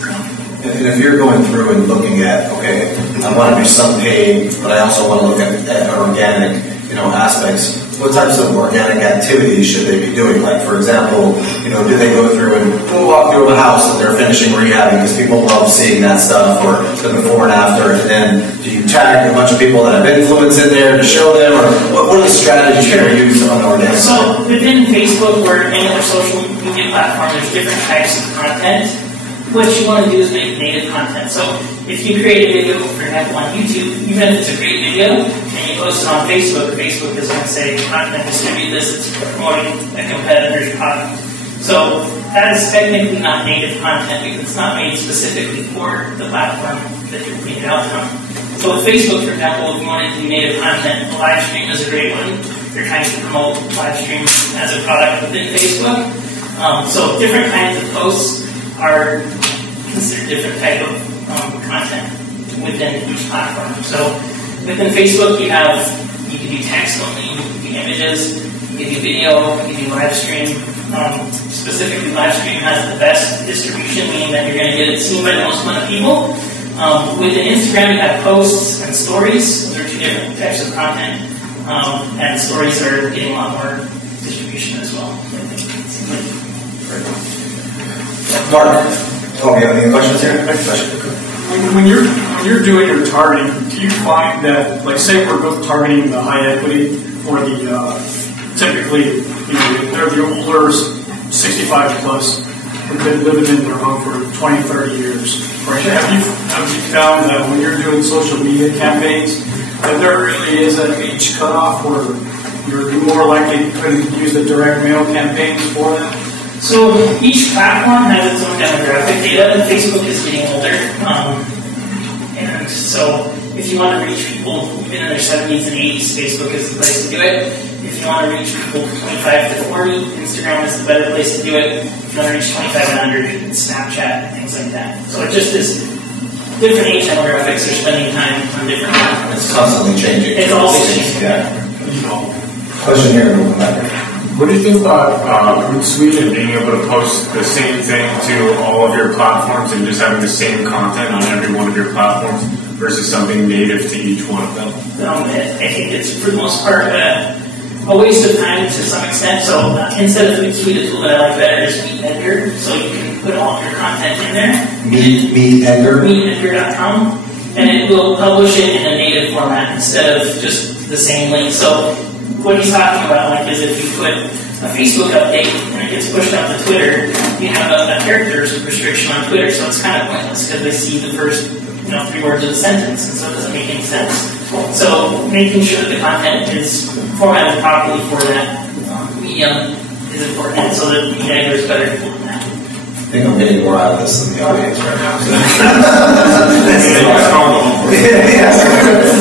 And if you're going through and looking at, okay, I want to do some paid, but I also want to look at organic, aspects. What types of organic activities should they be doing? Like, for example, do they go through and walk through a house that they're finishing rehabbing because people love seeing that stuff, or the before and after? And then do you tag a bunch of people that have influence in there to show them, or what are the strategies you're going to use on the organic? So within Facebook or any other social media platform, there's different types of content. What you want to do is make native content. So if you create a video, for example, on YouTube, even if it's a great video, and you post it on Facebook, Facebook is going to say, I'm going to distribute this, it's promoting a competitor's product. So that is technically not native content because it's not made specifically for the platform that you're putting it out from. So with Facebook, for example, if you wanted to do native content, the live stream is a great one. They're trying to promote live stream as a product within Facebook. So different kinds of posts are considered different type of content within each platform. So within Facebook, you can do text only, you can do images, you can do video, you can do live stream. Specifically, live stream has the best distribution, meaning that you're going to get it seen by the most amount of people. Within Instagram, you have posts and stories. Those are two different types of content, and stories are getting a lot more distribution as well. Mark, do you have any questions here? When you're doing your targeting, do you find that, like, say we're both targeting the high equity or the typically, they're the older 65 plus who've been living in their home for 20, 30 years. Right? Have you found that when you're doing social media campaigns that there really is an age cutoff where you're more likely to use the direct mail campaigns for them? So each platform has its own demographic data. Facebook is getting older, and so if you want to reach people even in their 70s and 80s, Facebook is the place to do it. If you want to reach people 25 to 40, Instagram is the better place to do it. If you want to reach 25 and under, it's Snapchat and things like that. So it just is different age demographics are spending time on different platforms. It's constantly changing. It's always changing. Yeah. Question here, we'll come back. What do you think about Hootsuite and being able to post the same thing to all of your platforms and just having the same content on every one of your platforms versus something native to each one of them? I think it's, for the most part, a waste of time to some extent. So instead of Hootsuite, a tool that I like better is MeetEdgar. So you can put all of your content in there. MeetEdgar? MeetEdgar.com. And it will publish it in a native format instead of just the same link. So what he's talking about, is if you put a Facebook update and it gets pushed out to Twitter, you have a character restriction on Twitter, so it's kind of pointless because they see the first 3 words of the sentence, and so it doesn't make any sense. So making sure that the content is formatted properly for that medium is important, so that the editor is better than that. I think I'm getting more out of this than the audience right now.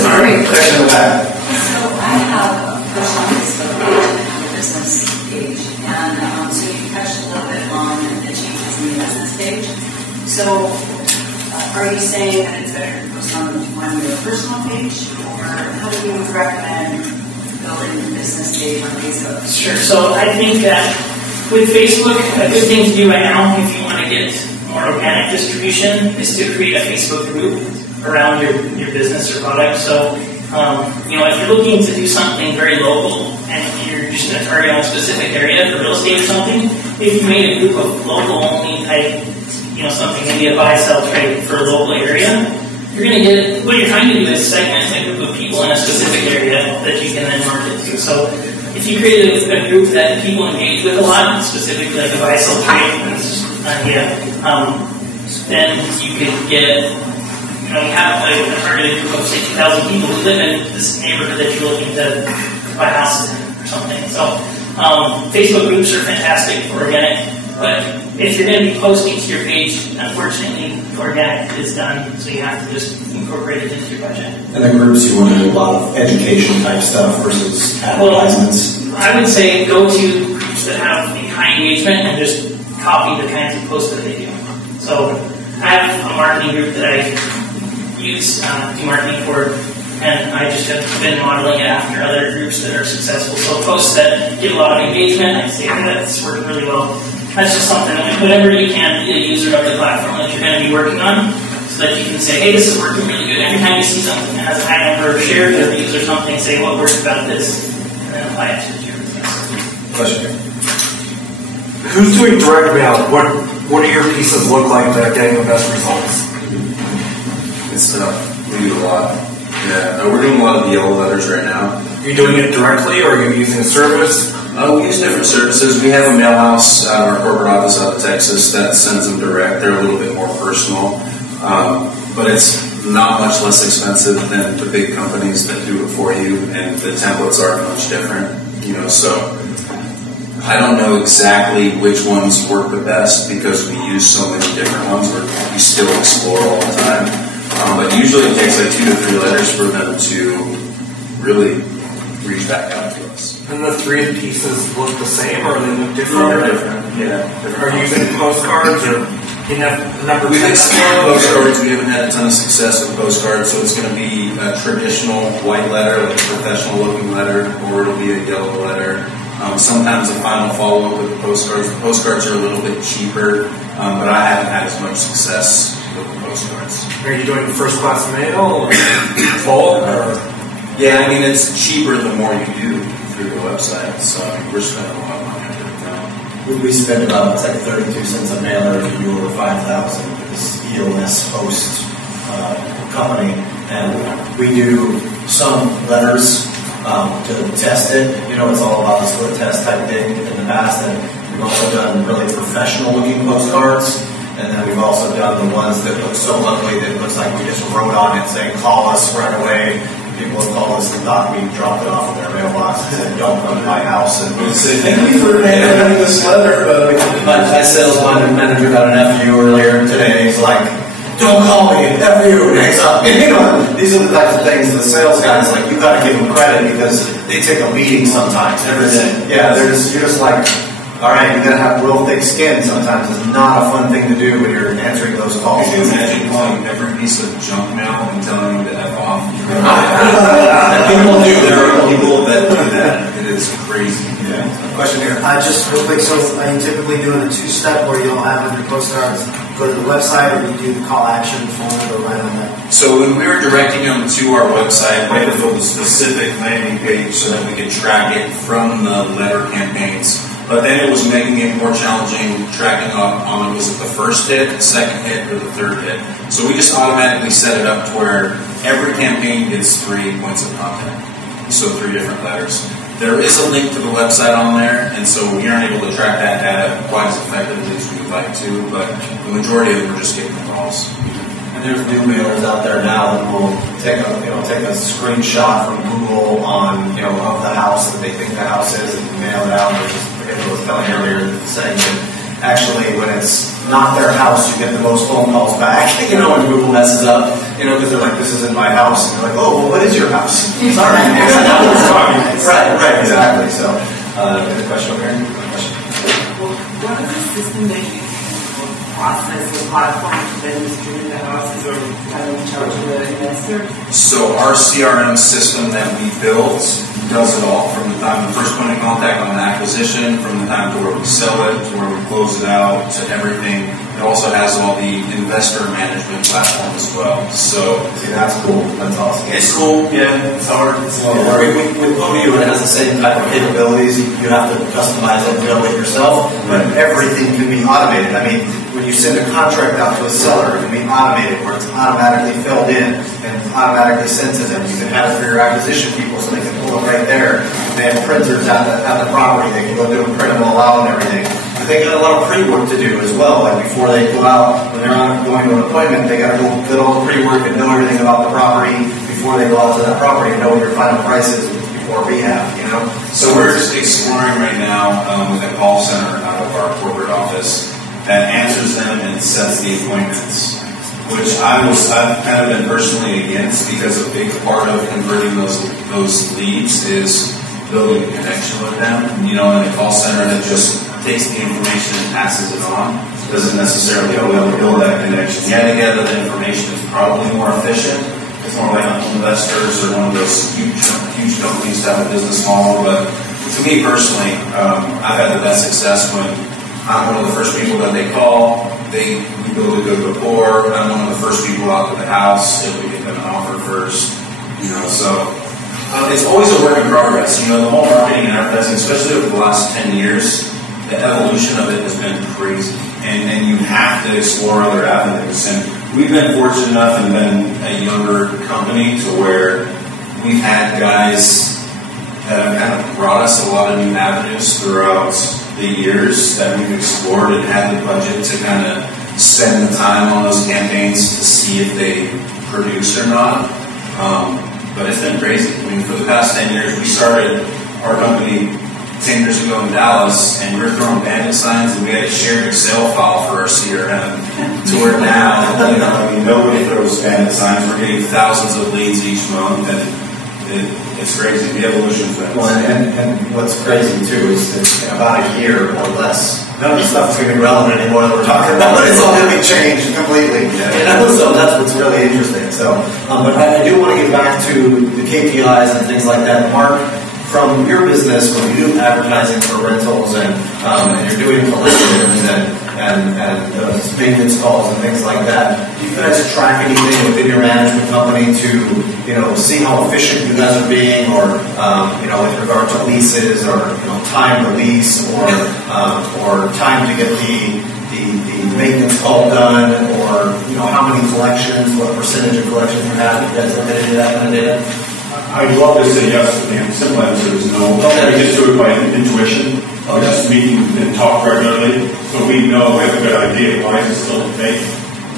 Sorry, question in the back. So I have a personal Facebook page and a business page, and so you touched a little bit on the changes in the business page. So are you saying that it's better to post on your personal page, or how do you recommend building the business page on Facebook? Sure. So I think that with Facebook, a good thing to do right now, if you want to get more organic distribution, is to create a Facebook group around your business or product. So, if you're looking to do something very local and you're just going to target on a specific area for real estate or something, if you made a group of local only type, something maybe a buy, sell, trade for a local area, you're going to get, what you're trying to do is segment a group of people in a specific area that you can then market to. So, if you created a group that people engage with a lot, specifically like a buy, sell, trade, then you could get, you have a targeted group of 60,000 people who live in this neighborhood that you're looking to buy houses in or something. So Facebook groups are fantastic for organic, but if you're going to be posting to your page, unfortunately, organic is done, so you have to just incorporate it into your budget. And the groups, you want to do a lot of education type stuff versus advertisements? Well, I would say go to groups that have a high engagement and just copy the kinds of posts that they do. So I have a marketing group that I use to do marketing for, and I just have been modeling it after other groups that are successful. So posts that get a lot of engagement, I say, hey, that's working really well. That's just something, whatever you can be a user of the platform that you're going to be working on, so that you can say, hey, this is working really good. Every time you see something that has a high number of shared reviews or something, say what works about this, and then apply it to your business. Question. Who's doing direct mail? What do your pieces look like that are getting the best results? It's we do a lot. Yeah, we're doing a lot of the yellow letters right now. Are you doing it directly, or are you using a service? We use different services. We have a mail house out of our corporate office out of Texas that sends them direct. They're a little bit more personal, but it's not much less expensive than the big companies that do it for you, and the templates aren't much different. So I don't know exactly which ones work the best because we use so many different ones. We still explore all the time, but usually it takes like 2 to 3 letters for them to really reach back out to us. And the 3 pieces look the same, or they look different? They're different, yeah. Are you using postcards, or you have number? We've explored postcards. We haven't had a ton of success with postcards, so it's going to be a traditional white letter, like a professional-looking letter, or it'll be a yellow letter. Sometimes a final follow-up with the postcards. The postcards are a little bit cheaper, but I haven't had as much success with the postcards. Are you doing first-class mail, or bulk, or? Yeah, I mean, it's cheaper the more you do through the website, so we're spending a lot of money on it now. We spend about, it's like 32 cents a mailer if you do over 5,000 with this EOS host company. And we do some letters to test it. It's all about the split test type thing in the past. And we've also done really professional looking postcards. And then we've also done the ones that look so ugly that it looks like we just wrote on it saying, call us right away. People have called us and thought we dropped it off in their mailbox and said, don't come to my house. And we say, thank you for handing this letter. My sales manager got an FU earlier today. He's like, don't call me, FU, and hangs up. These are the types of things the sales guys, like, you got to give them credit because they take a beating sometimes. Yeah, you're just like, all right, you got to have real thick skin sometimes. It's not a fun thing to do when you're answering those calls. Can you imagine calling every piece of junk mail and telling them to F off? People do. There are people that do that. It is crazy. Yeah. Question here. Just real quick, so are you typically doing a 2-step where you'll have on your postcards go to the website, or you do call action form or right on that? So when we were directing them to our website, we had to build a specific landing page so that we could track it from the letter campaigns. But then it was making it more challenging tracking up on was it the first hit, the second hit, or the third hit. So we just automatically set it up to where every campaign gets 3 points of content. So 3 different letters. There is a link to the website on there, and so we aren't able to track that data quite as effectively as we would like to, but the majority of them are just getting the calls. And there's new mailers out there now that will take a screenshot from Google on of the house that they think the house is and mail it out. I was telling earlier saying that actually when it's not their house, you get the most phone calls back. When Google messes up, because they're like, this isn't my house, and they're like, oh, well, what is your house? Sorry, right, exactly. So, the question over here. What is the system that you process the platform that is distribute the houses or charge the investor? So our CRM system that we built does it all from the time of the first point of contact on the acquisition, from the time to where we sell it, to where we close it out, to everything. It also has all the investor management platform as well. So that's cool. That's awesome. It's cool. Yeah, it's hard. It's a lot of work. With Odoo, it has the same type of capabilities. You have to customize it and build it yourself, but everything can be automated. I mean, when you send a contract out to a seller, it can be automated where it's automatically filled in and automatically sent to them. You can have it for your acquisition people so they can pull it right there. They have printers at the property. They can go do a print them all out and everything. But they got a lot of pre-work to do as well. Like before they go out, when they're going to an appointment, they got to go get all the pre-work and know everything about the property before they go out to that property and know what your final price is before rehab, So we're just exploring right now with a call center out of our corporate office that answers them and sets the appointments, which I've kind of been personally against because a big part of converting those leads is building a connection with them. In a call center that just takes the information and passes it on doesn't necessarily build that connection. Yeah, to gather the information is probably more efficient. It's more like investors or one of those huge companies to have a business model. But to me personally, I've had the best success when I'm one of the first people that they call. We build a good rapport. I'm one of the first people out to the house if we get them an offer first. So it's always a work in progress. The whole marketing and advertising, especially over the last 10 years, the evolution of it has been crazy. And you have to explore other avenues. And we've been fortunate enough and been a younger company to where we've had guys that have kind of brought us a lot of new avenues throughout the years that we've explored and had the budget to kind of spend the time on those campaigns to see if they produce or not. But it's been crazy. For the past 10 years, we started our company 10 years ago in Dallas, and we were throwing bandit signs, and we had a shared Excel file for our CRM. To where now, nobody throws bandit signs. We're getting thousands of leads each month, and it's crazy. The evolution's been. Well, and what's crazy too is that in about a year or less, none of the stuff's going to be relevant anymore that we're talking about. It's all going to be changed completely. So that's what's really interesting. So, but I do want to get back to the KPIs and things like that. Mark, from your business, when you do advertising for rentals and you're doing collections and maintenance calls and things like that, do you guys track anything within your management company to see how efficient you guys are being, or with regard to leases, or time to lease, or time to get the maintenance call done, or how many collections, what percentage of collections you have? You guys look at any of that kind of data? I'd love to say yes, but the simple answer is no. We just do it by intuition. We just meet and talk regularly, so we know, we have a good idea why is it still fake.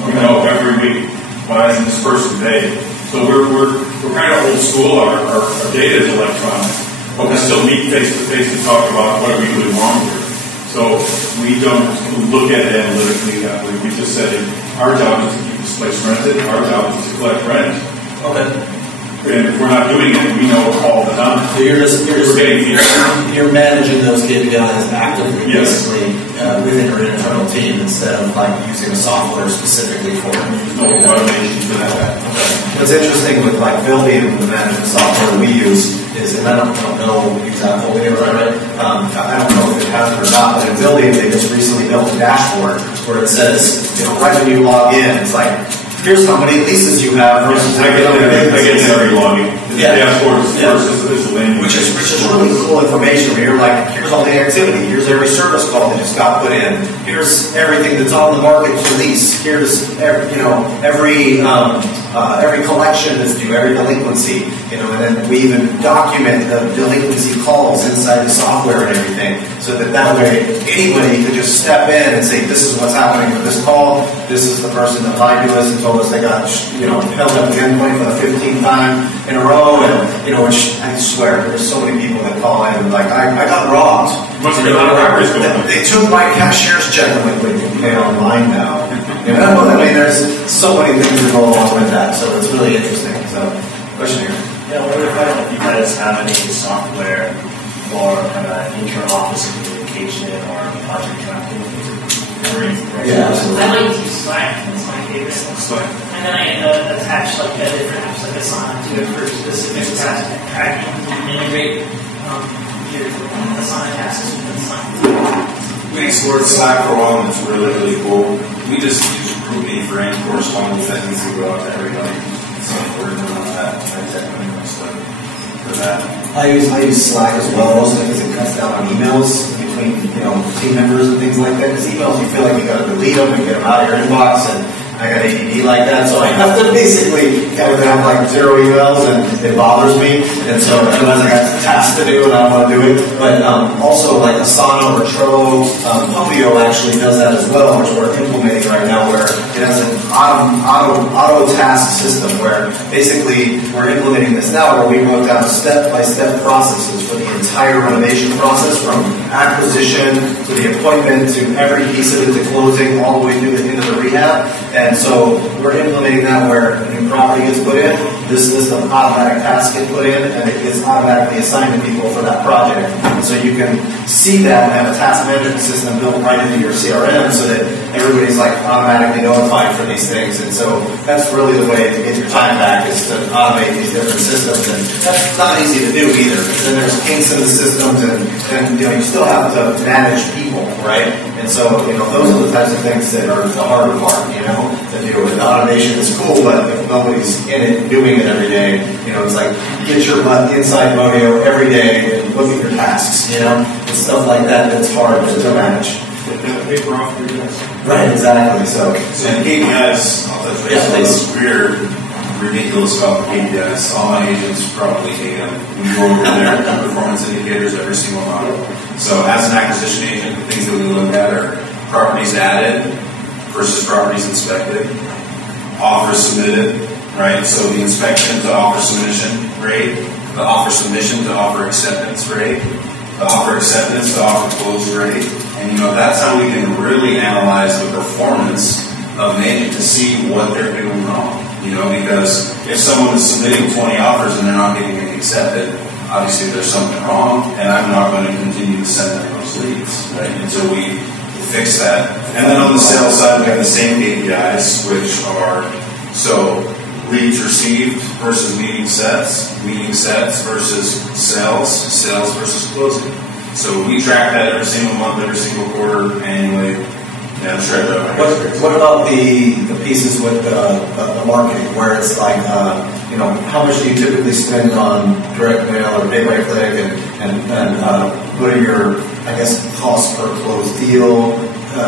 We know every week why isn't this person paid. So we're kind of old school. Our data is electronic, but we still meet face to face to talk about what are we doing wrong here. So we don't look at it analytically that way. We just say our job is to keep this place rented. Our job is to collect rent. Okay. And if we're not doing it, we know all the time. So you're managing those KPIs actively, basically, within your internal team instead of using a software specifically for it. No automation for that. Okay. What's interesting with FIBI and the management software we use is, and I don't know exactly, right? I don't know if it has it or not, but in FIBI they just recently built a dashboard where it says, right when you log in, it's like, here's how many leases you have versus I get every login. Which is really cool information where you're like, here's all the activity, here's every service call that just got put in, here's everything that's on the market to lease, here's every collection that's due, every delinquency, and then we even document the delinquency calls inside the software and everything, so that way anybody could just step in and say, this is what's happening with this call, this is the person that lied to us and told us they got held up the endpoint for the 15th time in a row, and which I swear there's so many people that call in and like, I got robbed. They took my cashier's check. I'm like, wait, you can pay online now. I mean, there's so many things that go along with that, so it's really interesting. So, question here. Yeah, I wonder if you guys have any software for kind of inter-office communication or project tracking. Yeah, absolutely. I like to use Slack. That's my favorite. Slack. And then I attach different apps like Asana to it for specific task tracking and integrate your Asana tasks with Slack. We explored Slack for a while, and it's really, really cool. We just use GroupMe for any correspondence that needs to go out to everybody. So we're doing that. For that. I use Slack as well, mostly because it cuts down on emails between team members and things like that. Because emails, you feel like you got to delete them and get them out of your inbox, and I got ADD like that, so I have to basically have like 0 emails, and it bothers me. And so otherwise I got tasks to do, and I don't want to do it. But also like Asana or Trello, Popio actually does that as well, which we're implementing right now, where it has an auto task system where basically we're implementing this now, where we wrote down step-by-step processes for the entire renovation process, from acquisition to the appointment to every piece of it to closing, all the way through the end of the rehab. And so we're implementing that where the property gets put in, this list of automatic tasks get put in, and it gets automatically assigned to people for that project. So you can see that and have a task management system built right into your CRM so that everybody's like automatically notified for these things. And so that's really the way to get your time back, is to automate these different systems. And that's not easy to do either, because then there's kinks in the systems, and you still have to manage people, right? And so, those are the types of things that are the harder part, to deal with. The automation is cool, but if nobody's in it doing it every day, it's like, get your butt inside Modio every day and look at your tasks, and stuff like that that's hard to manage. Get that paper off your desk. Right, exactly. So KPIs, I'll touch base on this. We're ridiculous about the KPIs. All my agents probably hate them. We go over their performance indicators every single month. So as an acquisition agent, the things that we look at are properties added versus properties inspected, offers submitted, right? So the inspection to offer submission rate, the offer submission to offer acceptance rate, the offer acceptance to offer close rate. And that's how we can really analyze the performance of an agent to see what they're doing wrong. Because if someone is submitting 20 offers and they're not getting any accepted, obviously there's something wrong, and I'm not going to continue to send them those leads, right, until we fix that. And then on the sales side, we have the same KPIs, which are, so leads received versus meeting sets versus sales versus closing. So we track that every single month, every single quarter, annually. Yeah, sure. What about the pieces with the marketing, where it's like, how much do you typically spend on direct mail or pay-by-click, and what are your, cost per closed deal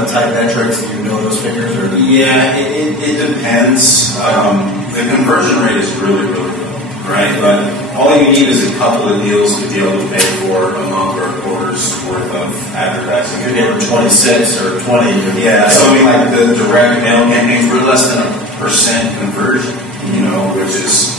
type metrics? Do you know those figures? Or? Yeah, it depends. The conversion rate is really, really low, right? But all you need is a couple of deals to be able to pay for a month or a quarter's worth of advertising. You're getting 26 or 20. Yeah, so like the direct mail campaigns, we're less than 1% conversion, which is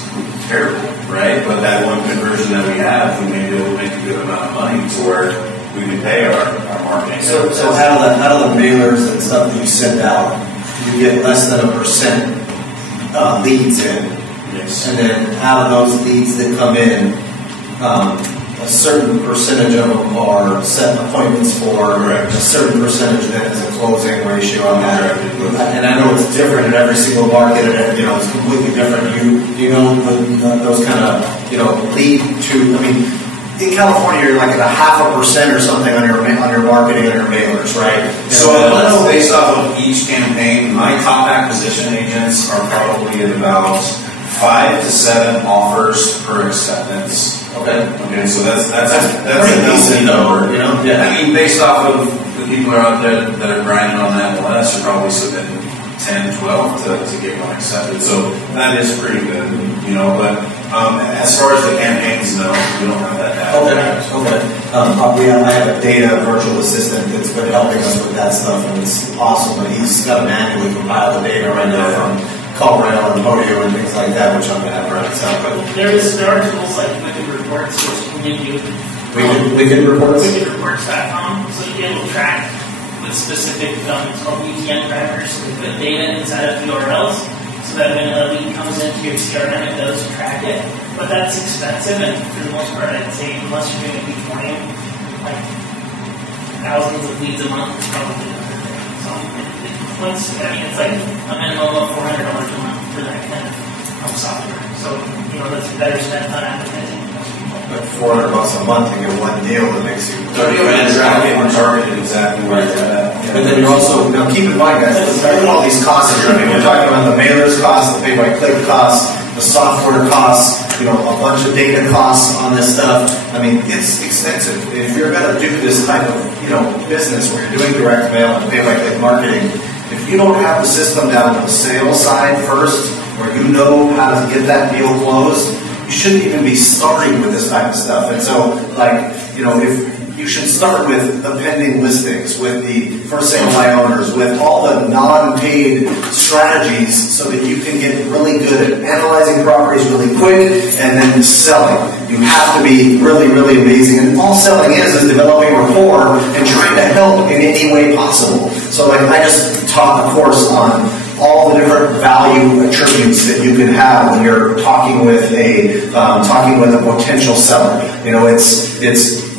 terrible, right? But that one conversion that we have, we may be able to make a good amount of money to where we can pay our marketing. So how do the mailers and stuff that you send out, you get less than 1% leads in? Yes. And then how do those leads that come in, a certain percentage of them are set appointments for, correct. A certain percentage then is a closing ratio on that. And I know it's different in every single market, and it's completely different. You know those kind of lead to. In California, you're like at 0.5% or something on your marketing and your mailers, right? So I know based off of each campaign, my top acquisition agents are probably at about 5 to 7 offers per acceptance. Okay, so that's a decent number. Yeah. I mean, based off of the people who are out there that are grinding on that MLS, you're probably submitting 10, 12 to get one accepted. So that is pretty good, But as far as the campaigns, no, we don't have that data. Okay. I have a data virtual assistant that's been helping us with that stuff, and it's awesome. But he's got to manually compile the data right now from Colorado and Modio and things like that, which I'm going to have to write out. But there are tools like Wicked Reports, which you can do. Wicked Reports? WickedReports.com, so you can track with specific, it's called UTM trackers, so we put data inside of URLs, so that when a lead comes into your CRM, it does track it. But that's expensive, and for the most part, I'd say unless you're doing a huge volume, like thousands of leads a month, it's probably not worth it. So it's like a minimum of $400 a month for that kind of software. So that's better spent on advertising. But $400 a month to get one deal that makes you 30 grand tracking and targeted exactly where it's at. But then you're also, keep in mind, guys, look at all these costs. We're talking about the mailers costs, the pay-by-click costs, the software costs, a bunch of data costs on this stuff. I mean, it's expensive. If you're going to do this type of, business where you're doing direct mail and pay-by-click marketing, if you don't have the system down on the sales side first, where you know how to get that deal closed, you shouldn't even be starting with this type of stuff. And so, if you should start with the pending listings, with the for sale by owners, with all the non-paid strategies so that you can get really good at analyzing properties really quick and then selling. You have to be really, really amazing. And all selling is developing rapport and trying to help in any way possible. So I just taught a course on all the different value attributes that you can have when you're talking with a potential seller. You know, it's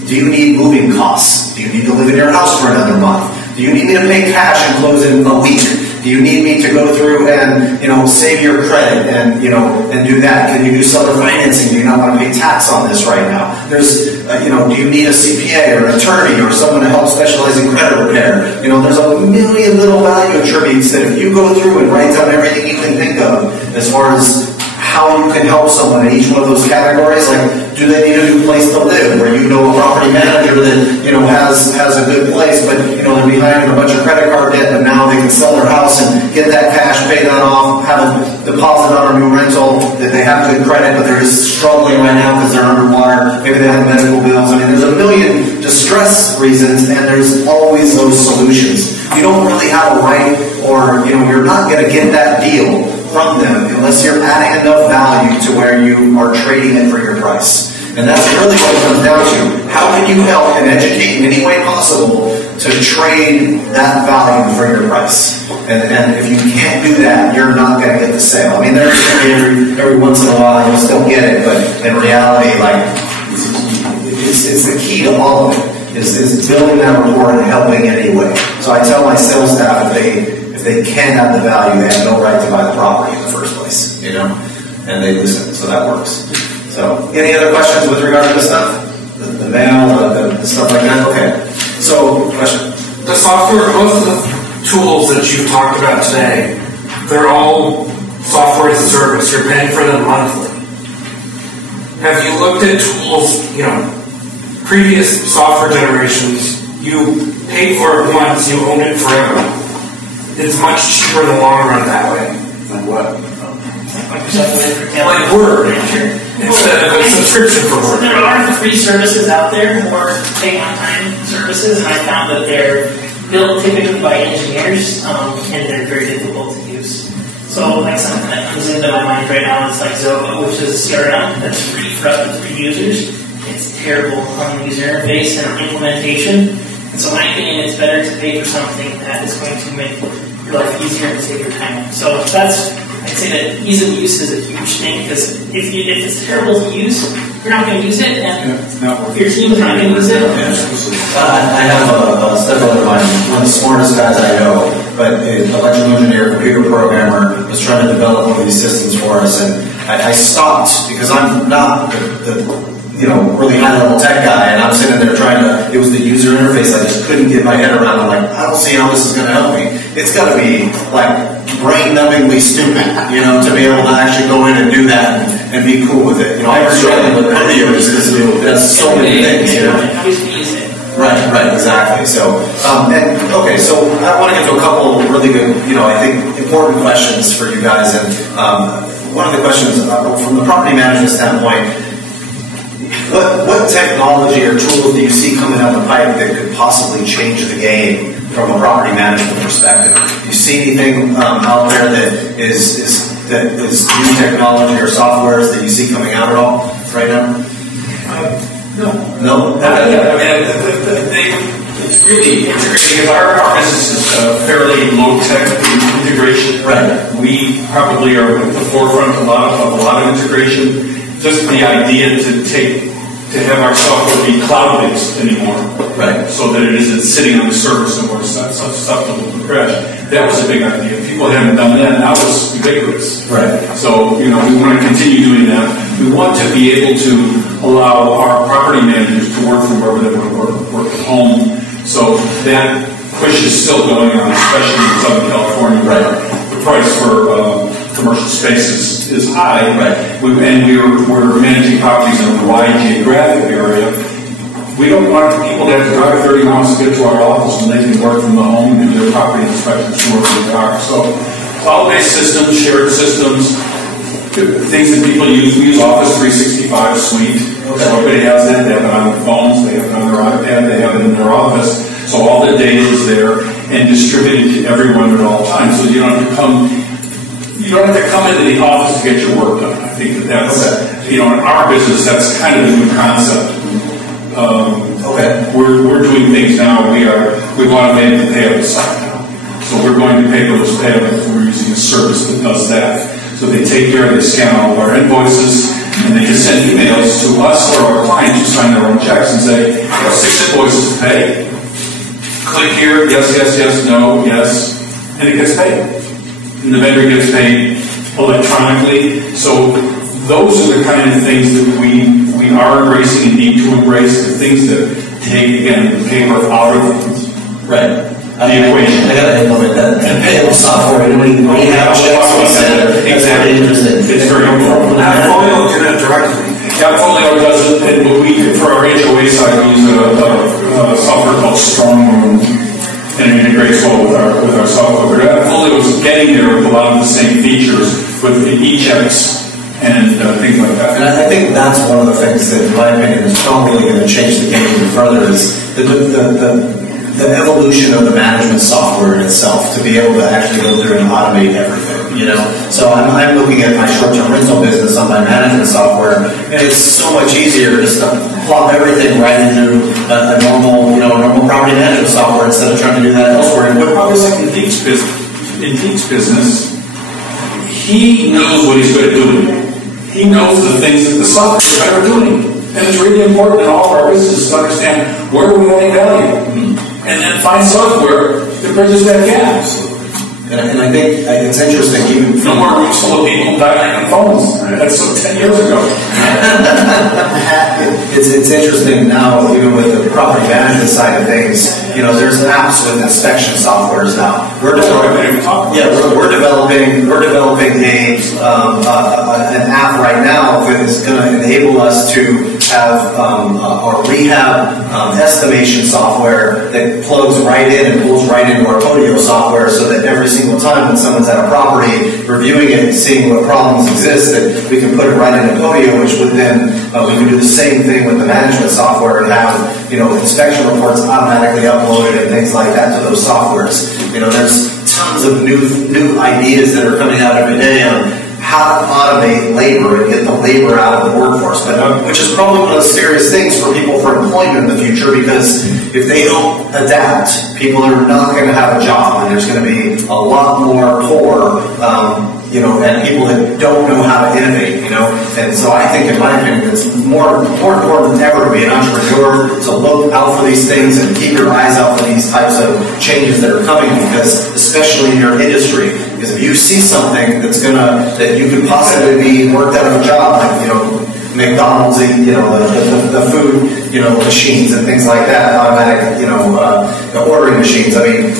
do you need moving costs? Do you need to live in your house for another month? Do you need me to pay cash and close in a week? Do you need me to go through and, save your credit and do that? Can you do seller financing? Do you not want to pay tax on this right now? There's, do you need a CPA or an attorney or someone to help specialize in credit repair? There's a million little value attributes that if you go through and write down everything you can think of as far as how you can help someone in each one of those categories, like, do they need a new place to live? Where a property manager that has a good place, but they're behind a bunch of credit card debt, but now they can sell their house and get that cash, pay that off, have a deposit on a new rental, that they have good credit, but they're just struggling right now because they're underwater. Maybe they have medical bills. I mean, there's a million distress reasons, and there's always those solutions. You don't really have a right, or you're not going to get that deal from them unless you're adding enough value to where you are trading it for your price. And that's really what it comes down to. How can you help and educate in any way possible to trade that value for your price? And if you can't do that, you're not going to get the sale. I mean, there's every once in a while you'll still get it, but in reality, it's the key to all of it, is building that rapport and helping in any way. So I tell my sales staff, if they can't have the value, they have no right to buy the property in the first place, and they listen, so that works. So, any other questions with regard to this stuff? The mail, the stuff like that? Okay. So, question? The software, most of the tools that you've talked about today, they're all software as a service. You're paying for them monthly. Have you looked at tools, previous software generations, you paid for it once, you own it forever. It's much cheaper in the long run that way. Like what? Like Word. Instead of a subscription for Word. There are free services out there, or pay-on-time services, and I found that they're built typically by engineers, and they're very difficult to use. So, like something that comes into my mind right now is like Zoho, which is a CRM that's free for up to 3 users. It's terrible on the user interface and implementation. And so, in my opinion, it's better to pay for something that is going to make your life easier and save your time. So I'd say that ease of use is a huge thing, because if it's terrible to use, you're not going to use it, and your team is not going to use it. I have a stepbrother of mine, one of the smartest guys I know, but an electrical engineer, computer programmer, was trying to develop one of these systems for us, and I stopped because I'm not the really high-level tech guy, and I'm sitting there it was the user interface I just couldn't get my head around. I'm like, I don't see how this is going to help me. It's got to be, brain-numbingly stupid, to be able to actually go in and do that and be cool with it. I was struggling with videos because it does so many things, Right, exactly. So, so I want to get to a couple really good, I think, important questions for you guys. And one of the questions, from the property management standpoint, what technology or tools do you see coming down the pipe that could possibly change the game from a property management perspective? Do you see anything out there that is new technology or softwares that you see coming out at all right now? No. It's really integrating. Our business is fairly low tech integration. Right. We probably are at the forefront of a lot of integration. Just the idea to have our software be cloud-based anymore, right? So that it isn't sitting on the server somewhere susceptible to crash. That was a big idea. People haven't done that, and that was ubiquitous. Right. So we want to continue doing that. We want to be able to allow our property managers to work from wherever they want to work at home. So that push is still going on, especially in Southern California. Right. The price for commercial space is high, right? And we're managing properties in a wide geographic area. We don't want people to have to drive 30 miles to get to our office when they can work from the home and do their property inspections from wherever they are. So, cloud-based systems, shared systems, things that people use. We use Office 365 Suite. Okay. So everybody has that. They have it on their phones. They have it on their iPad. They have it in their office. So all the data is there and distributed to everyone at all times. So you don't have to come into the office to get your work done. I think that's, in our business, that's kind of a new concept. We're doing things now. We've automated the pay of the site now. So So we're going to paperless payment. We're using a service that does that. So they take care of, they scan all of our invoices, and they just send emails to us or our clients who sign their own checks and say, you have 6 invoices to pay. Click here, yes, yes, yes, no, yes, and it gets paid. And the vendor gets paid electronically. So those are the kind of things that we are embracing and need to embrace, the things that take, again, the paper out of the equation. I gotta implement that payable software. We have checks we send. Exactly. It's very important. Appfolio do that directly. Appfolio does it, and we, for our HOA side, we use a software called Strong, and it integrates well with our software. But Appfolio is getting there with a lot of the same features with the e-checks and things like that. And I think that's one of the things that, in my opinion, is probably going to change the game even further is the evolution of the management software in itself to be able to actually go through and automate everything, you know? So I'm looking at my short-term rental business on my management software, and it's so much easier to plop everything right into a normal property management software instead of trying to do that elsewhere. But probably like in Deke's business, he knows what he's good at doing. He knows the things that the software is better doing. And it's really important in all of our businesses to understand where we're adding value. And then find software that bridges that gap. And I think it's interesting. No more rooms full of people dialing on phones. That's 10 years ago. It's interesting now, even with the property management side of things. You know, there's apps with inspection softwares now. We're developing an app right now that is going to enable us to have our rehab estimation software that plugs right in and pulls right into our Podio software, so that every single time when someone's at a property reviewing it and seeing what problems exist, that we can put it right into Podio, which would then we can do the same thing with the management software and have inspection reports automatically uploaded and things like that to those softwares. There's tons of new ideas that are coming out every day on how to automate labor and get the labor out of the workforce, which is probably one of the scariest things for people for employment in the future, because if they don't adapt, people are not going to have a job, and there's going to be a lot more poor, and people that don't know how to innovate, And so I think, in my opinion, it's more important than ever to be an entrepreneur, to look out for these things and keep your eyes out for these types of changes that are coming, because especially in your industry, because if you see something that you could possibly be worked out of a job, like, McDonald's, the food, machines and things like that, automatic, the ordering machines. I mean,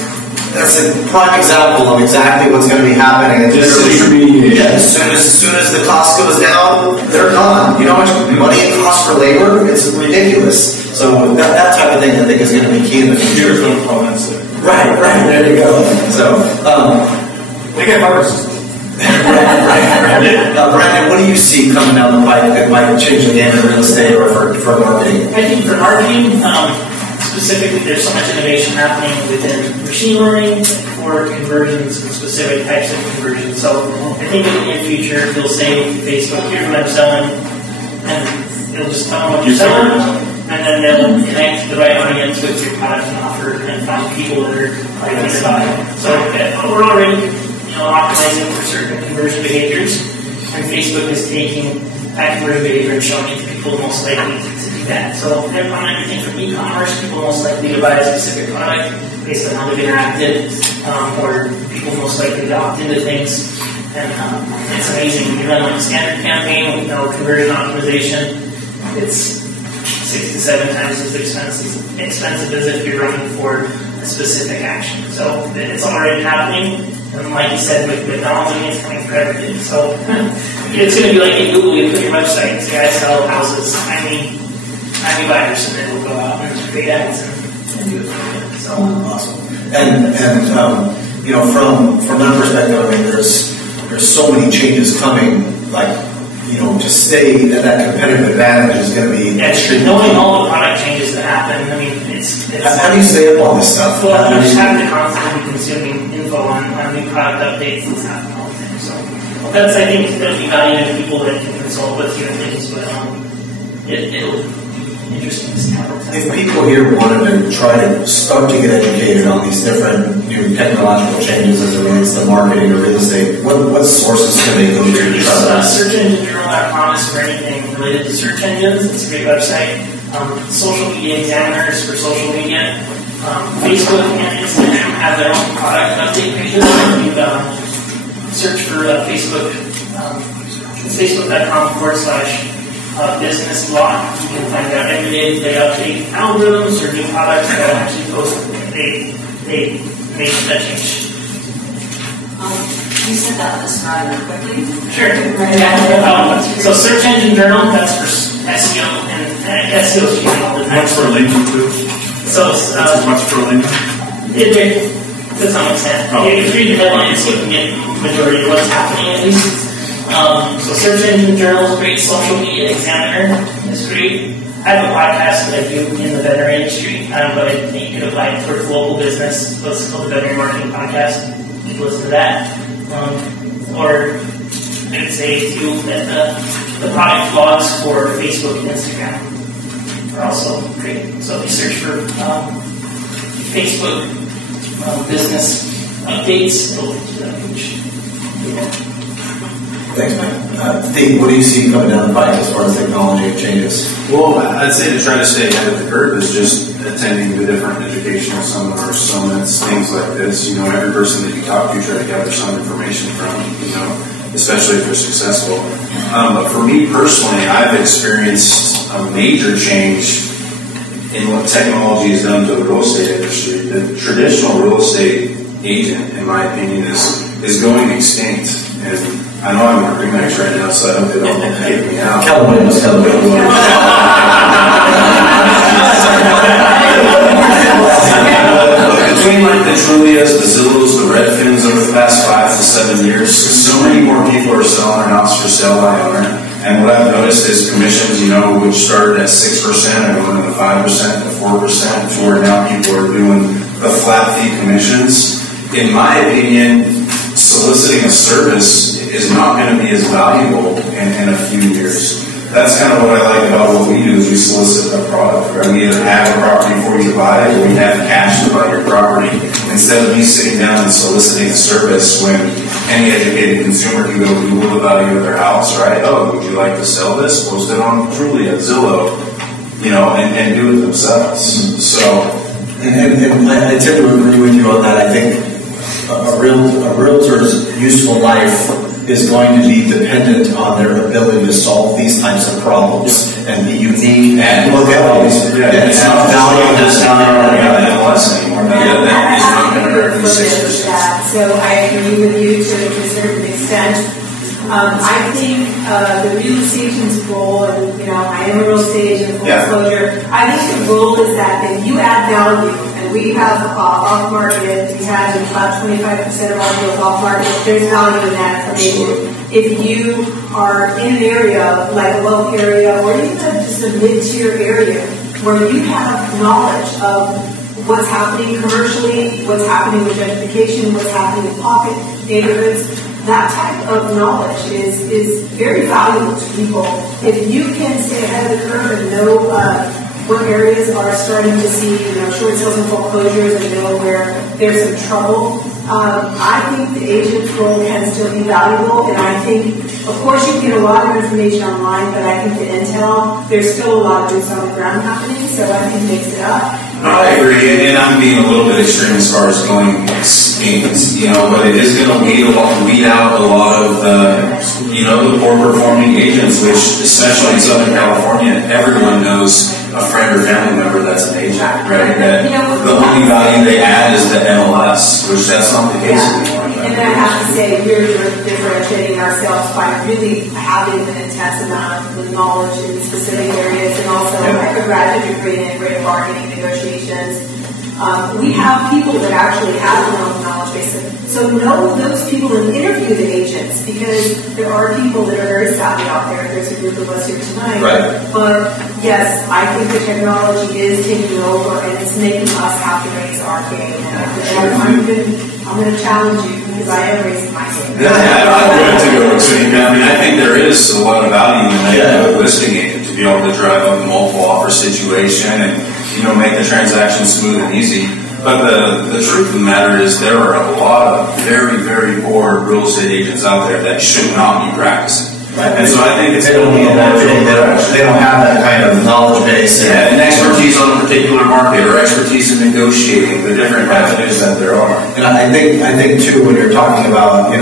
that's a prime example of exactly what's going to be happening. And as soon as the cost goes down, they're gone. You know how much money it costs for labor? It's ridiculous. So that type of thing, I think, is going to be key in the future. Right. There you go. So, we get first. Brandon, what do you see coming down the pipe that might change the game in real estate or for marketing? I think for marketing, specifically, there's so much innovation happening within machine learning for conversions and specific types of conversions. So I think in the near future, you'll say Facebook, here's what I'm selling, and it'll just tell them what you're selling, and then they'll connect the right audience with your product and offer and find people that are likely to buy. So we're already optimizing for certain conversion behaviors, and Facebook is taking that conversion behavior and showing it to people most likely to do that. So on everything from e-commerce, people most likely to buy a specific product based on how they've interacted, or people most likely to opt into things. And it's amazing. When you run a standard campaign with no conversion optimization, it's 6 to 7 times as expensive as if you're running for a specific action. So it's already happening. And like you said, with McDonald's, it's coming for everything. So it's going to be like in Google, you put your website and say, I sell houses, I need buyers, and then we'll go out and create ads and do it for you. So awesome. And from that perspective, I mean, there's so many changes coming, like, to stay at that competitive advantage is going to be extremely knowing all the product changes that happen. I mean, it's how do you stay up on this stuff? Well, you just have to constantly be consuming info on new product updates and stuff and all the things. So that's, I think, going to be valuable to people that can consult with you and things. But interesting stuff. If people here wanted to try to start to get educated on these different new technological changes as it relates to marketing or real estate, what sources can they go to? SearchEngineJournal.com is for anything related to search engines. It's a great website. Social media examiners for social media. Facebook and Instagram have their own product update pages. If you search for Facebook, facebook.com/business blog. You can find out every day they update algorithms or new products that actually post. They make that change. You said that was rather quickly. Sure. So Search Engine Journal, that's for SEO and SEO is all the time. Much for LinkedIn too. So much for LinkedIn. To some extent. If you read the headlines, you can get the majority of what's happening at least. So Search Engine Journal is great. Social Media Examiner is great. I have a podcast that I do in the veterinary industry, but I think you could apply it for local business. So it's called the Veterinary Marketing Podcast. You can listen to that. Or I'd say too that the product blogs for Facebook and Instagram are also great. So if you search for Facebook business updates, it'll to that page. Thanks, man. Dave, what do you see coming down the pipe as far as technology changes? Well, I'd say to try to stay ahead of the curve is just attending the different educational seminars, summits, things like this. You know, every person that you talk to, try to gather some information from, you know, especially if they're successful. But for me personally, I've experienced a major change in what technology has done to the real estate industry. The traditional real estate agent, in my opinion, is going extinct. And I know I'm on Remax right now, so I hope they don't hate me out. California. Between like the Trulias, the Zillows, the Redfins over the past 5 to 7 years, so many more people are selling their house for sale by owner. And what I've noticed is commissions, you know, which started at 6% are going to the 5% to 4%, to where now people are doing the flat fee commissions. In my opinion, soliciting a service is not going to be as valuable in a few years. That's kind of what I like about what we do is we solicit a product. Right? We either have a property for you to buy or we have cash to buy your property. Instead of me sitting down and soliciting a service when any educated consumer can go Google the value of their house, right? Oh, would you like to sell this? Post it on Trulia, Zillow, you know, and do it themselves. So, and I tend to agree with you on that. I think a realtor's useful life is going to be dependent on their ability to solve these types of problems and be unique and look at all these. It's not value discount or MLS anymore. That is not going to hurt you 6%. So I agree with you to a certain extent. I think the real estate agent's role, and you know, I am a real estate agent, full disclosure. I think the role is that if you add value, and we have off market, we have about 25% of our deals off market. There's value in that information. If you are in an area like a low area, or even just a mid-tier area, where you have knowledge of what's happening commercially, what's happening with gentrification, what's happening in pocket neighborhoods. That type of knowledge is very valuable to people. If you can stay ahead of the curve and know what areas are starting to see, short sales and foreclosures, and know where there's some trouble, I think the agent's role can still be valuable. And I think, of course, you can get a lot of information online, but I think the intel, there's still a lot of boots on the ground happening, so I think it makes it up. I agree, and I'm being a little bit extreme as far as going extinct, but it is going to weed out a lot of the poor performing agents, which, especially in Southern California, everyone knows a friend or family member that's an agent, right? That the only value they add is the MLS, which that's not the case anymore. And I have to say, we're differentiating ourselves by really having an intense amount of knowledge in specific areas, and also like a graduate degree in integrated marketing negotiations. We have people that actually have their own knowledge base. So know those people and interview the agents, because there are people that are very savvy out there. There's a group of us here tonight. Right. But yes, I think the technology is taking over, and it's making us have to raise our game. I'm going to challenge you, because I am raising my game. Yeah, I'm going to go extreme. I think there is a lot of value in a listing agent, to be be able to drive up a multiple offer situation and, make the transaction smooth and easy. But the truth of the matter is there are a lot of very, very poor real estate agents out there that should not be practicing. Right. And so I think it's they don't have that kind of knowledge base and expertise on a particular market or expertise in negotiating the different avenues that there are. And I think too, when you're talking about a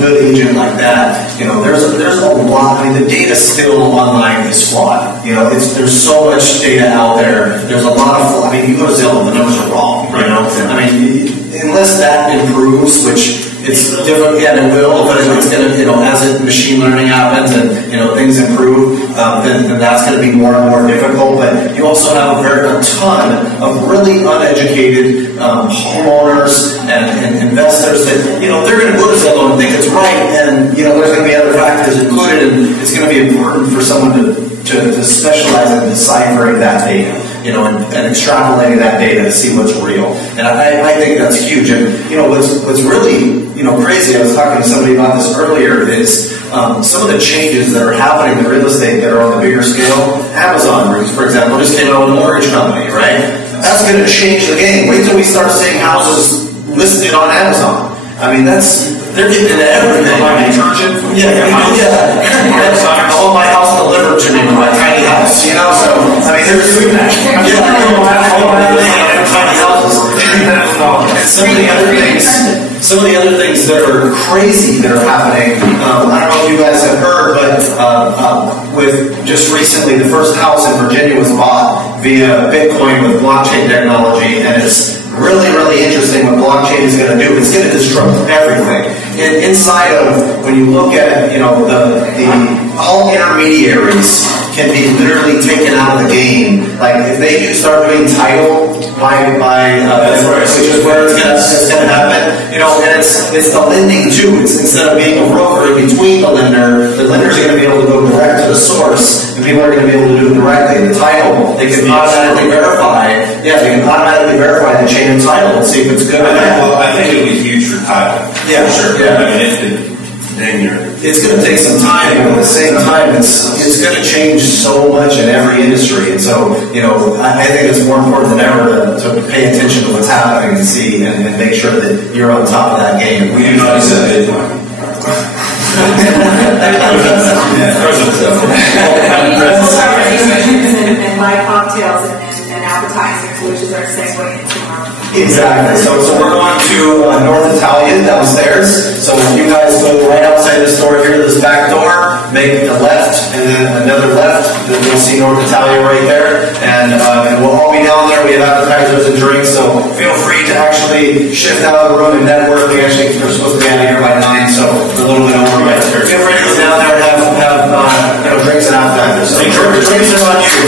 good agent like that, there's a lot. I mean, the data still online is flawed. There's so much data out there. There's a lot of. I mean, you go to Zillow, the numbers are wrong. I mean, unless that improves, which it's different, yeah, it will, but it's going to, as machine learning happens and, things improve, then that's going to be more and more difficult. But you also have a ton of really uneducated homeowners and investors that, they're going to go to Zillow and think it's right, and, there's going to be other factors included, and it's going to be important for someone to specialize in deciphering that data, and extrapolating that data to see what's real. And I think that's huge. And, what's really, crazy, I was talking to somebody about this earlier, is some of the changes that are happening in real estate that are on the bigger scale. Amazon, for example, just came out with a mortgage company, right? That's going to change the game. Wait till we start seeing houses listed on Amazon. I mean, they're getting into everything. My detergent? Yeah. I want my house delivered to me, my tiny house, So, I mean, there's food tiny houses. And some of the other things that are crazy that are happening, I don't know if you guys have heard, but with just recently, the first house in Virginia was bought via Bitcoin with blockchain technology, and it's really, really interesting what blockchain is going to do. It's going to disrupt everything. Inside of, when you look at, all intermediaries can be literally taken out of the game. Like, if they do start doing title which is where it's going to happen, and it's the lending too. It's instead of being a broker in between the lender's going to be able to go direct to the source, and people are going to be able to do it directly. The title, they can automatically verify. Yeah, they can automatically verify the chain of title and see if it's good or not. Well, I think it would be huge for title. Yeah, sure. Yeah. I mean, it's going to take some time, but at the same time, it's going to change so much in every industry. And so, I think it's more important than ever to pay attention to what's happening and see and make sure that you're on top of that game. We do not accept Bitcoin. And buy cocktails and appetizers, which is our segue into our. Exactly. So we're going to North Italia downstairs. So if you guys go right outside the store here, this back door, make a left and then another left. Then you'll see North Italia right there, and we'll all be down there. We have appetizers and drinks, so feel free to actually shift out of the room and network. We're supposed to be out of here by 9, so we're a little bit over. But feel free to go down there and have drinks and appetizers. So drinks are on you.